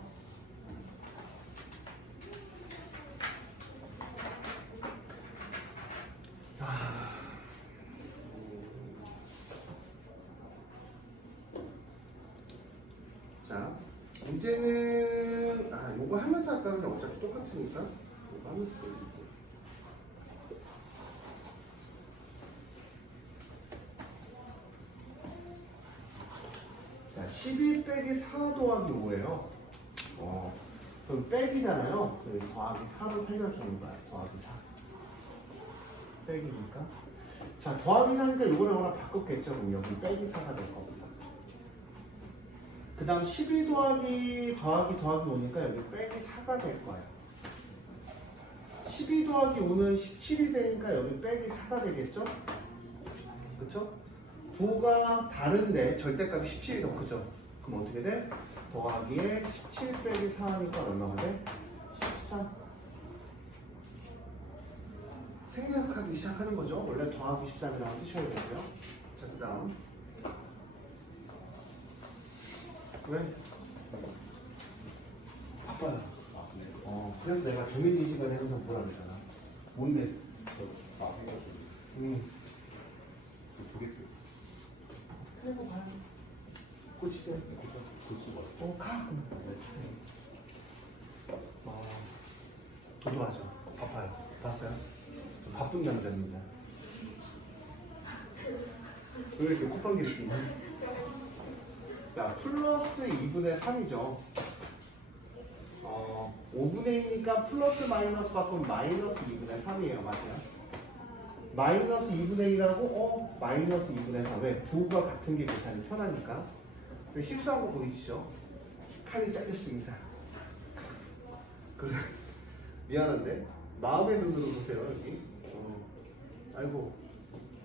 자, 문제는 요거 하면서 할까요? 그냥 어차피 똑같으니까 요거 하면서 보여드릴게요. 자, 12 빼기 4 더하기 5예요. 그럼 빼기잖아요. 더하기 4로 살려주는 거야. 더하기 4. 빼기니까. 자, 더하기 4니까 이거를 하나 바꿨겠죠. 그럼 여기 빼기 4가 될 겁니다. 그 다음 12 더하기 5니까 여기 빼기 4가 될 거예요. 12 더하기 5는 17이 되니까 여기 빼기 4가 되겠죠. 그쵸? 부호가 다른데 절대값이 17이 더 크죠? 그럼 어떻게 돼? 더하기에 17 빼기 4하니까 얼마가 돼? 14. 생략하기 시작하는 거죠. 원래 더하기 13이라고 쓰셔야 되고요. 자, 그 다음. 왜? 아빠야. 그래서 내가 종현이 시간에 항상 보라 그랬잖아. 뭔데? 해보 봐요. 꽂히세요. 가. 도도하죠. 바빠요. 봤어요? 좀 바쁜 남자입니다. 왜 이렇게 콧방귀를 끼니? 자, 플러스 2분의 3이죠. 5분의 2니까 플러스 마이너스 바꾸면 마이너스 2분의 3이에요. 맞아요? 마이너스 2분의 1하고 마이너스 2분의 4. 왜? 부호가 같은 게 계산이 편하니까. 실수한 거 보이시죠? 칸이 잘렸습니다. 그래. 미안한데 마음의 눈으로 보세요. 여기. 아이고.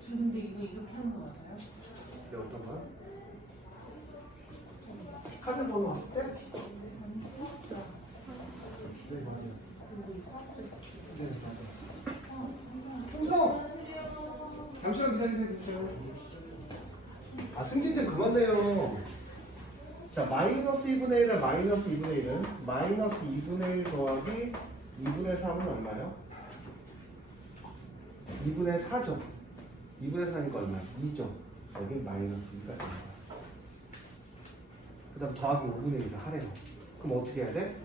저 근데 이거 이렇게 하는 거 맞아요? 네, 어떤 거요? 카드 번호 왔을 때? 네, 맞아요. 네, 맞아요. 충성! 잠시만 기다려주세요. 승진증 그만 내요. 자, 마이너스 2분의 1을 마이너스 2분의 1은 마이너스 2분의 1 더하기 2분의 3은 얼마요? 2분의 4죠. 2분의 4니까 얼마야? 2죠. 여기 마이너스 2가 됩니다. 그 다음 더하기 5분의 1을 하래요. 그럼 어떻게 해야 돼?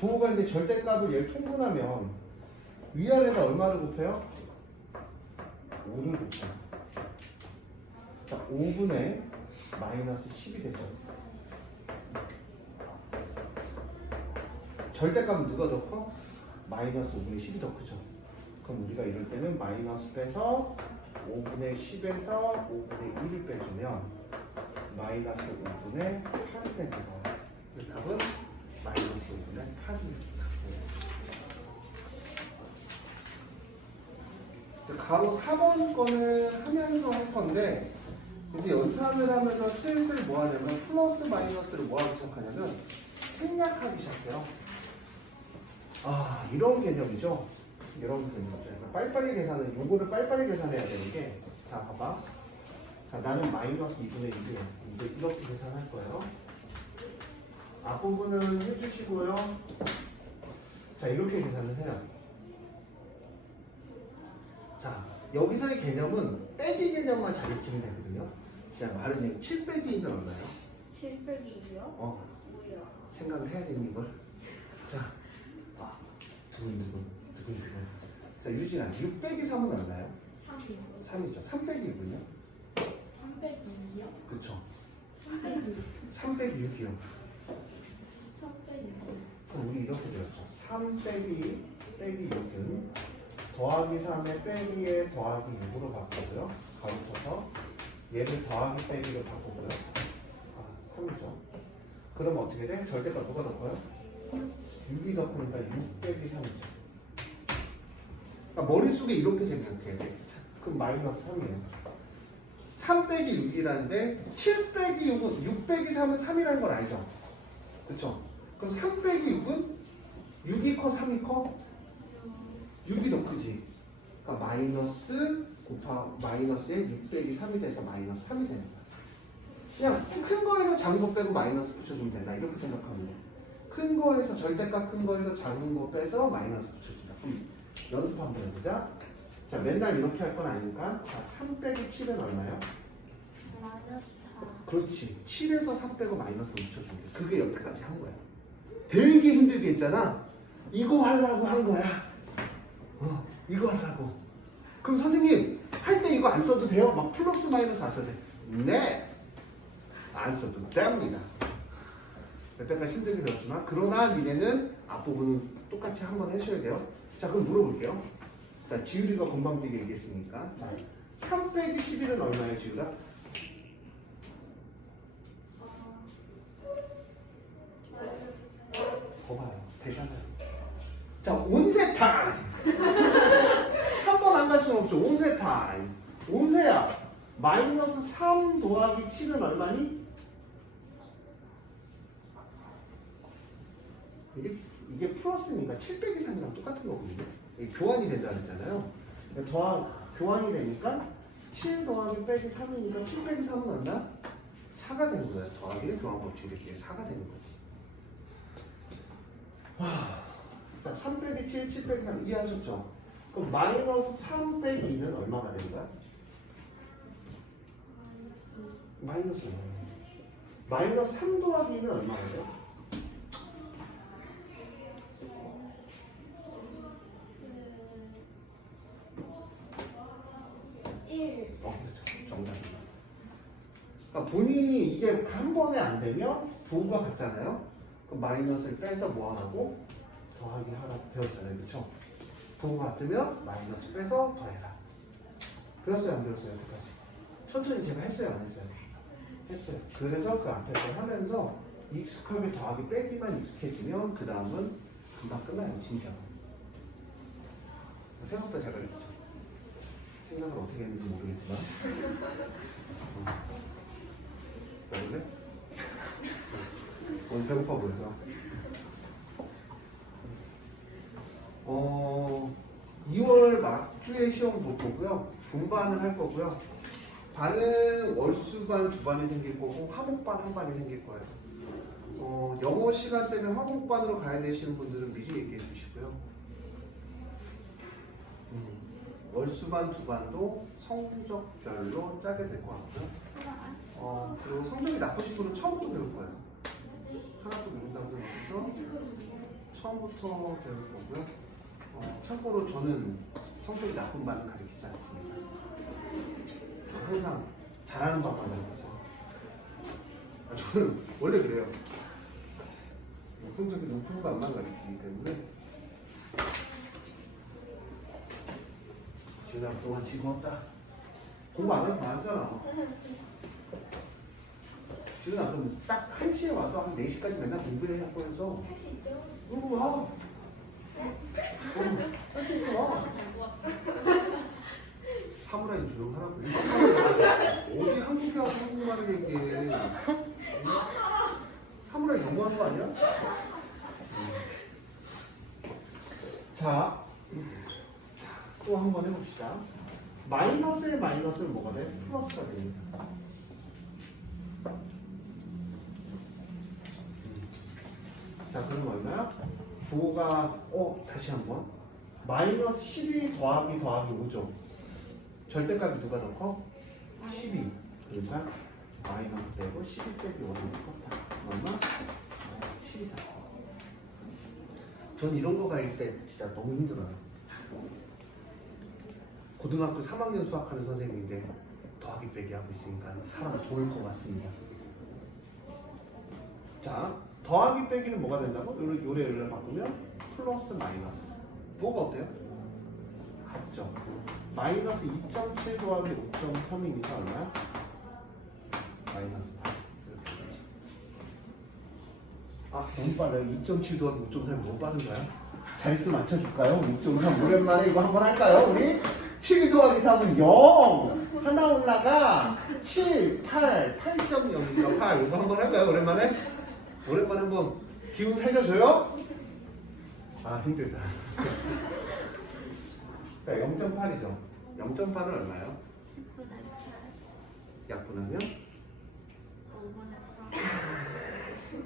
부호가 이제 절대값을 얘를 통분하면 위아래가 얼마를 곱해요? 5를 곱해요. 자, 5분의 마이너스 10이 되죠. 절대값은 누가 더 커? 마이너스 5분의 10이 더 크죠. 그럼 우리가 이럴 때는 마이너스 빼서 5분의 10에서 5분의 1을 빼주면 마이너스 5분의 8이 됩니다. 그 답은 마이너스 5분의 8입니다. 가로 4번 거는 하면서 할 건데 이제 연산을 하면서 슬슬 뭐 하냐면 플러스 마이너스를 뭐 하기 시작하냐면 생략하기 시작해요. 이런 개념이죠. 이런 개념이죠. 빨리빨리 계산은 요거를 빨리빨리 계산해야 되는 게, 자 봐봐. 자, 나는 마이너스 2분의 1이에요. 이제 이렇게 계산할 거예요. 앞부분은 해주시고요. 자, 이렇게 계산을 해요. 자, 여기서의 개념은 빼기 개념만 잘 익히면 되거든요. 그냥 말은 얘기 7 빼기 2는 얼마예요? 7 빼기 2요? 뭐야? 생각을 해야 되니 이걸. 자, 두근두근. 자, 유진아, 6 빼기 3은 얼마예요? 3이요. 3이죠. 3 빼기 6은요? 3 빼기 2요? 그쵸. 3 빼기 3 빼기 6이요. 3 빼기 6. 그럼 우리 이렇게 되었죠. 3 빼기 6은 더하기 3에 빼기에 더하기 6으로 바꾸고요. 가로쳐서 얘를 더하기 빼기로 바꾸고요. 3이죠. 그러면 어떻게 돼? 절대값 누가 더 커요? 6이 더 크니까 6 빼기 3이죠. 그러니까 머릿속에 이렇게 생각해야 돼. 그럼 마이너스 3이에요. 3 빼기 6이라는데 7 빼기 6은 6 빼기 3은 3이라는 걸 알죠? 그쵸? 그럼 3 빼기 6은 6이 커 3이 커? 6이 더 크지. 그러니까 마이너스 마이너스에 6 빼기 3이 돼서 마이너스 3이 됩니다. 그냥 큰 거에서 작은 거 빼고 마이너스 붙여주면 된다. 이렇게 생각하면 돼. 큰 거에서 절대값 큰 거에서 작은 거 빼서 마이너스 붙여준다. 그럼 연습 한번 해보자. 자, 맨날 이렇게 할 건 아니니까. 자, 3 빼기 7은 얼마예요? 마이너스 4. 그렇지. 7에서 3 빼고 마이너스 붙여주면 돼. 그게 여태까지 한 거야. 되게 힘들게 했잖아. 이거 하려고 한 거야. 이거 하려고. 그럼 선생님 할 때 이거 안 써도 돼요? 막 플러스 마이너스 안 써도 돼? 네. 안 써도 됩니다. 여태까지 힘들게 배웠지만 그러나 니네는 앞부분은 똑같이 한번 해줘야 돼요. 자, 그럼 물어볼게요. 자, 지율이가 건방지게 얘기했으니까. 자, 3 빼기 11은 얼마예요, 지율아? 봐봐요. 되잖아요. 자, 온세 타임. 한 번 안 갈 수는 없죠. 온세 타임. 온세야. 3 더하기 7은 얼마니? 이게 플러스니까 7 빼기 3이랑 똑같은 거거든요. 이게 교환이 된다 그랬잖아요. 교환이 되니까 7 더하기 빼기 3이니까 7 빼기 3은 얼마? 4가 되는 거예요. 더하기는 교환법칙에 의해 4가 되는 거지. 자, 3 빼기 7, 7 빼기 3 이해하셨죠? 그럼 마이너스 3 빼기 2는 얼마가 되는 거야? 마이너스 3 더하기 2는 얼마가 돼요? 1. 그렇죠. 정답입니다. 그러니까 본인이 이게 한 번에 안 되면 부호가 같잖아요. 그럼 마이너스를 빼서 뭐 하라고? 더하기 하라고 배웠잖아요. 그렇죠? 부호가 같으면 마이너스 빼서 더해라. 배웠어요? 안 배웠어요? 여기까지. 천천히 제가 했어요? 안 했어요? 했어요. 그래서 그 앞에 걸 하면서 익숙하게 더하기 빼기만 익숙해지면 그 다음은 금방 끝나요. 진짜. 생각보다 잘 가르치죠. 생각을 어떻게 했는지 모르겠지만. 먹을래? 오늘 배고파 보여서. 2월 막주에 시험 볼 거고요. 분반을 할 거고요. 반은 월수반 두 반이 생길 거고 화목반 한 반이 생길 거예요. 영어 시간 때문에 화목반으로 가야 되시는 분들은 미리 얘기해 주시고요. 월수반 두 반도 성적별로 짜게 될 것 같고요. 그리고 성적이 나쁘신 분은 처음부터 배울 거예요. 하나도 모른다고 해서 처음부터 배울 거고요. 참고로 저는 성적이 나쁜 반은 가르치지 않습니다. 항상 잘하는 반만 가르쳐요. 저는 원래 그래요. 성적이 높은 반만 가르치기 때문에. 지금 동안 즐거웠다. 공부 안 해도 많잖아. 지금 그럼 딱 1시에 와서 한 4시까지 맨날 공부해 학교에서. 할 수 있죠? 그리고 와. 할 수 있어. 사무라이 조용하라고. 어디 한국에 와서 한국말을 얘기해. 사무라이 너무한 거 아니야? 자, 또 한 번 해봅시다. 마이너스에 마이너스는 뭐가 돼? 플러스가 됩니다. 자, 그럼 얼마야? 부호가 다시 한번 마이너스 12 더하기 5죠. 절대값이 누가 더 커? 12. 그러니까 마이너스 빼고 12 빼기 5는 컸다. 얼마? 7이다. 전 이런 거 가일 때 진짜 너무 힘들어요. 고등학교 3학년 수학하는 선생님인데 더하기 빼기 하고 있으니까 사람 도울 것 같습니다. 자, 더하기 빼기는 뭐가 된다고? 요래를 바꾸면 플러스 마이너스. 부호가 어때요? 같죠. 마이너스 2.7 더하기 5.3이니까 얼마야? 마이너스 8. 이렇게 되죠. 너무 빨라요. 2.7 더하기 5.3이 너무 빠른가요? 자릿수 맞춰줄까요? 6.3 오랜만에 이거 한번 할까요? 우리? 7 더하기 3은 0 하나 올라가 7, 8, 8.0이니까 8 이거 한번 할까요? 오랜만에 한번 기운 살려줘요? 힘들다. 0.8이죠. 0.8은 얼마예요? 10분의 8. 약분하면 5분의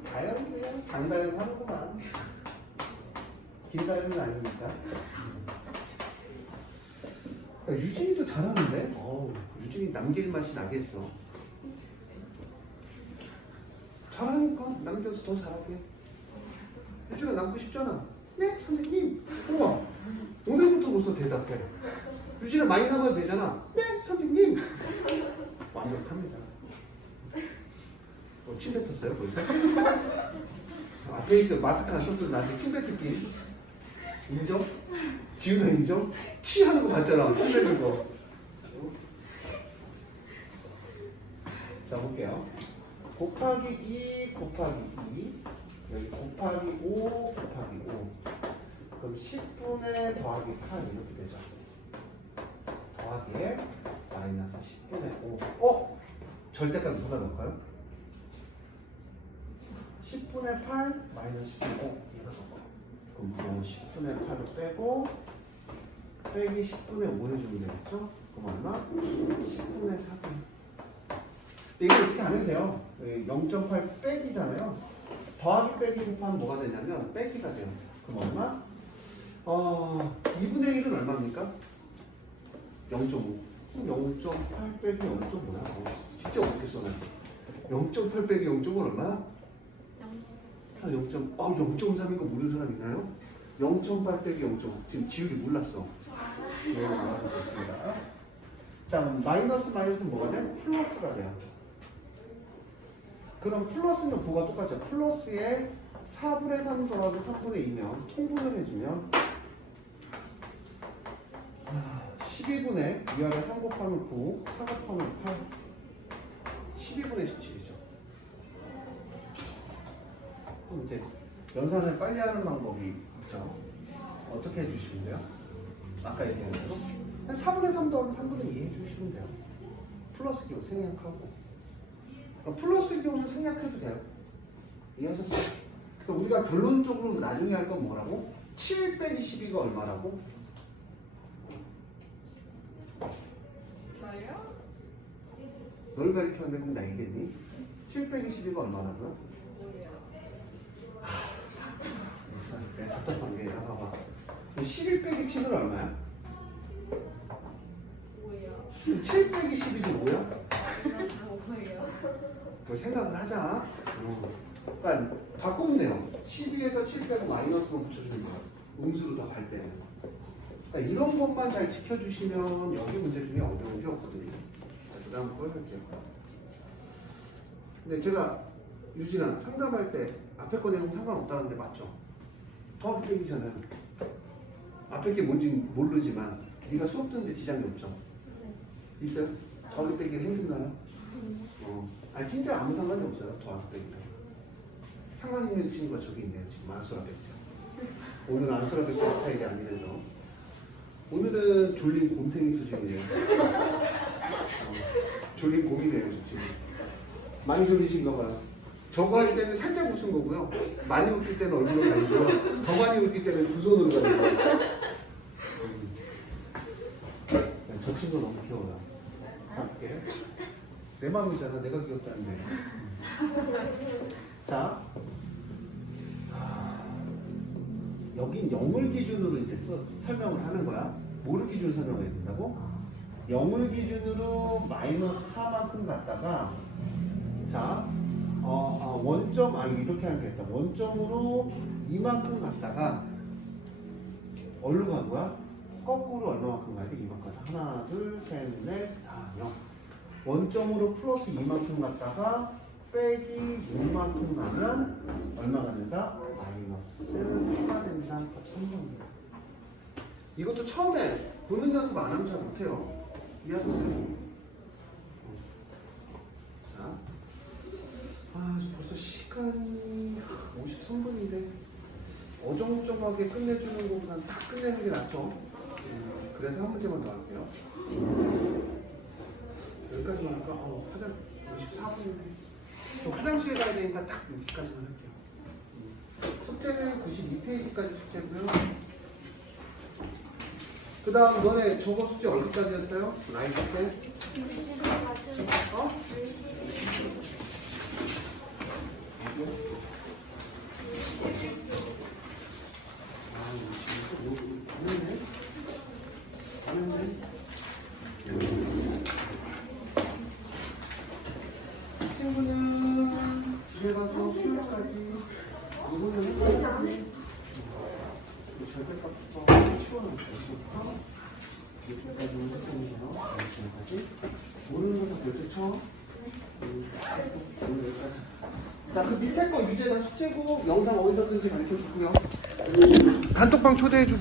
4. 자연 그냥 장자연 하는구만. 길자연은 아니니까. 유진이도 잘하는데? 유진이 남길 맛이 나겠어. 잘하니까 남겨서 더 잘하게. 유진아 남고 싶잖아. 네 선생님. 우와 오늘부터 벌써 대답해. 유진아 많이 남아도 되잖아. 네 선생님. 완벽합니다. 침 뱉었어요 벌써? 앞에 있어 마스크 안 썼으면 나한테 침 뱉기 인정? 지훈아 인정? 치 하는 거 봤잖아. 침 뱉는 거. 자 볼게요. 곱하기 2 곱하기 2 여기 곱하기 5 곱하기 5 그럼 10분의 더하기 8 이렇게 되죠. 더하기에 마이너스 10분의 5 절대값 누가 넣을까요? 10분의 8 마이너스 10분의 5 얘가 넣고 그럼 뭐 10분의 8을 빼고 빼기 10분의 5 해주면 되겠죠? 그럼 얼마? 10분의 4분. 이거 이렇게 안 해도 돼요. 0.8 빼기잖아요. 더하기 빼기 곱하면 뭐가 되냐면 빼기가 돼요. 그럼 얼마? 2분의 1은 얼마입니까? 0.5. 0.8 빼기 0.5야. 진짜 어떻게 써놨지? 0.8 빼기 0.5는 얼마야? 0.3인 거 모르는 사람 있나요? 0.8 빼기 0.5. 지금 기울이 몰랐어. 이거 알아볼 수 있습니다. 자, 마이너스 마이너스는 뭐가 돼? 플러스가 돼요. 그럼 플러스는 부가 똑같죠. 플러스에 4분의 3 더하기 3분의 2면 통분을 해주면 12분의 위아래 3 곱하면 9, 4 곱하면 8, 12분의 17이죠. 그럼 이제 연산을 빨리 하는 방법이 있죠. 어떻게 해주시면 돼요? 아까 얘기한 대로 4분의 3 더하기 3분의 2 해주시면 돼요. 플러스 기호 생략하고 플러스 기호는 생략해도 돼요. 이해하셨어요? 그러니까 우리가 결론적으로 나중에 할 건 뭐라고? 7 빼기 12가 얼마라고? 뭐요? 널 가르쳤는데 그럼 나 알겠니? 7 빼기 12가 얼마라고요? 뭐예요? 내 답답한 게 나가봐. 11 빼기 7은 얼마야? 뭐예요? 7 빼기 12는 뭐야? 뭐예요? 그 생각을 하자. 그러니까 바꾸면 12에서 7 빼고 마이너스만 붙여주는 거야. 음수로 더 갈 때는. 그러니까 이런 것만 잘 지켜주시면 여기 문제 중에 어려운 게 없거든요. 자, 그 다음 걸 할게요. 근데 제가 유진아 상담할 때 앞에 거 내용 상관없다는데 맞죠? 더하기 빼기잖아요. 앞에 게 뭔지 모르지만 네가 수업 듣는데 지장이 없죠? 있어요? 더하기 빼기는 힘든가요? 아니 진짜 아무 상관이 없어요. 더하기 빼기는. 상관 있는 친구가 저기 있네요. 지금 안수라 백자. 오늘은 안수라 백자 스타일이 아니라서 오늘은 졸린 곰탱이 수준이에요. 졸린 곰이네요 지금. 많이 졸리신가 봐요. 저거 할 때는 살짝 웃은 거고요. 많이 웃길 때는 얼굴로 가리고요. 더 많이 웃길 때는 두 손으로 가리고요. 저 친구 너무 귀여워요. 갈게요. 내 마음이잖아. 내가 귀엽다는데. 자, 여긴 0을 기준으로 이제 설명을 하는 거야. 뭐를 기준으로 설명해야 된다고? 0을 기준으로 마이너스 4만큼 갖다가 자, 원점, 이렇게 하면 되겠다. 원점으로 2만큼 갖다가 어디로 간 거야? 거꾸로 얼마만큼 가야 돼? 2만큼. 하나, 둘, 셋, 넷, 다 0. 원점으로 플러스 2만큼 갖다가 빼기 6만큼 가면 얼마가 된다? 마이너스 4가 된다. 참고입니다. 이것도 처음에 보는 연습 안 하면 잘 못해요. 이해하셨어요? 자, 벌써 시간이 53분인데 어정쩡하게 끝내주는 것보단 딱 끝내는 게 낫죠. 그래서 한 문제만 더 할게요. 여기까지만 할까? 화장 54분인데 저 화장실 가야 되니까 딱 여기까지만 할게요. 숙제는 92페이지까지 숙제고요. 그 다음 너네 저거 숙제 어디까지 했어요? 나이 숙제? 어? 친구는 집에 가서 수요일까지 이거는 해봐야지. 절대값부터 치워놓고 여기까지 했거든요. 여기까지 모르는 것도 몇 개 쳐? 오늘 여기까지. 자, 그 밑에 거 유제가 숙제고 영상 어디서든지 가르쳐주고요. 단톡방 초대해주고요.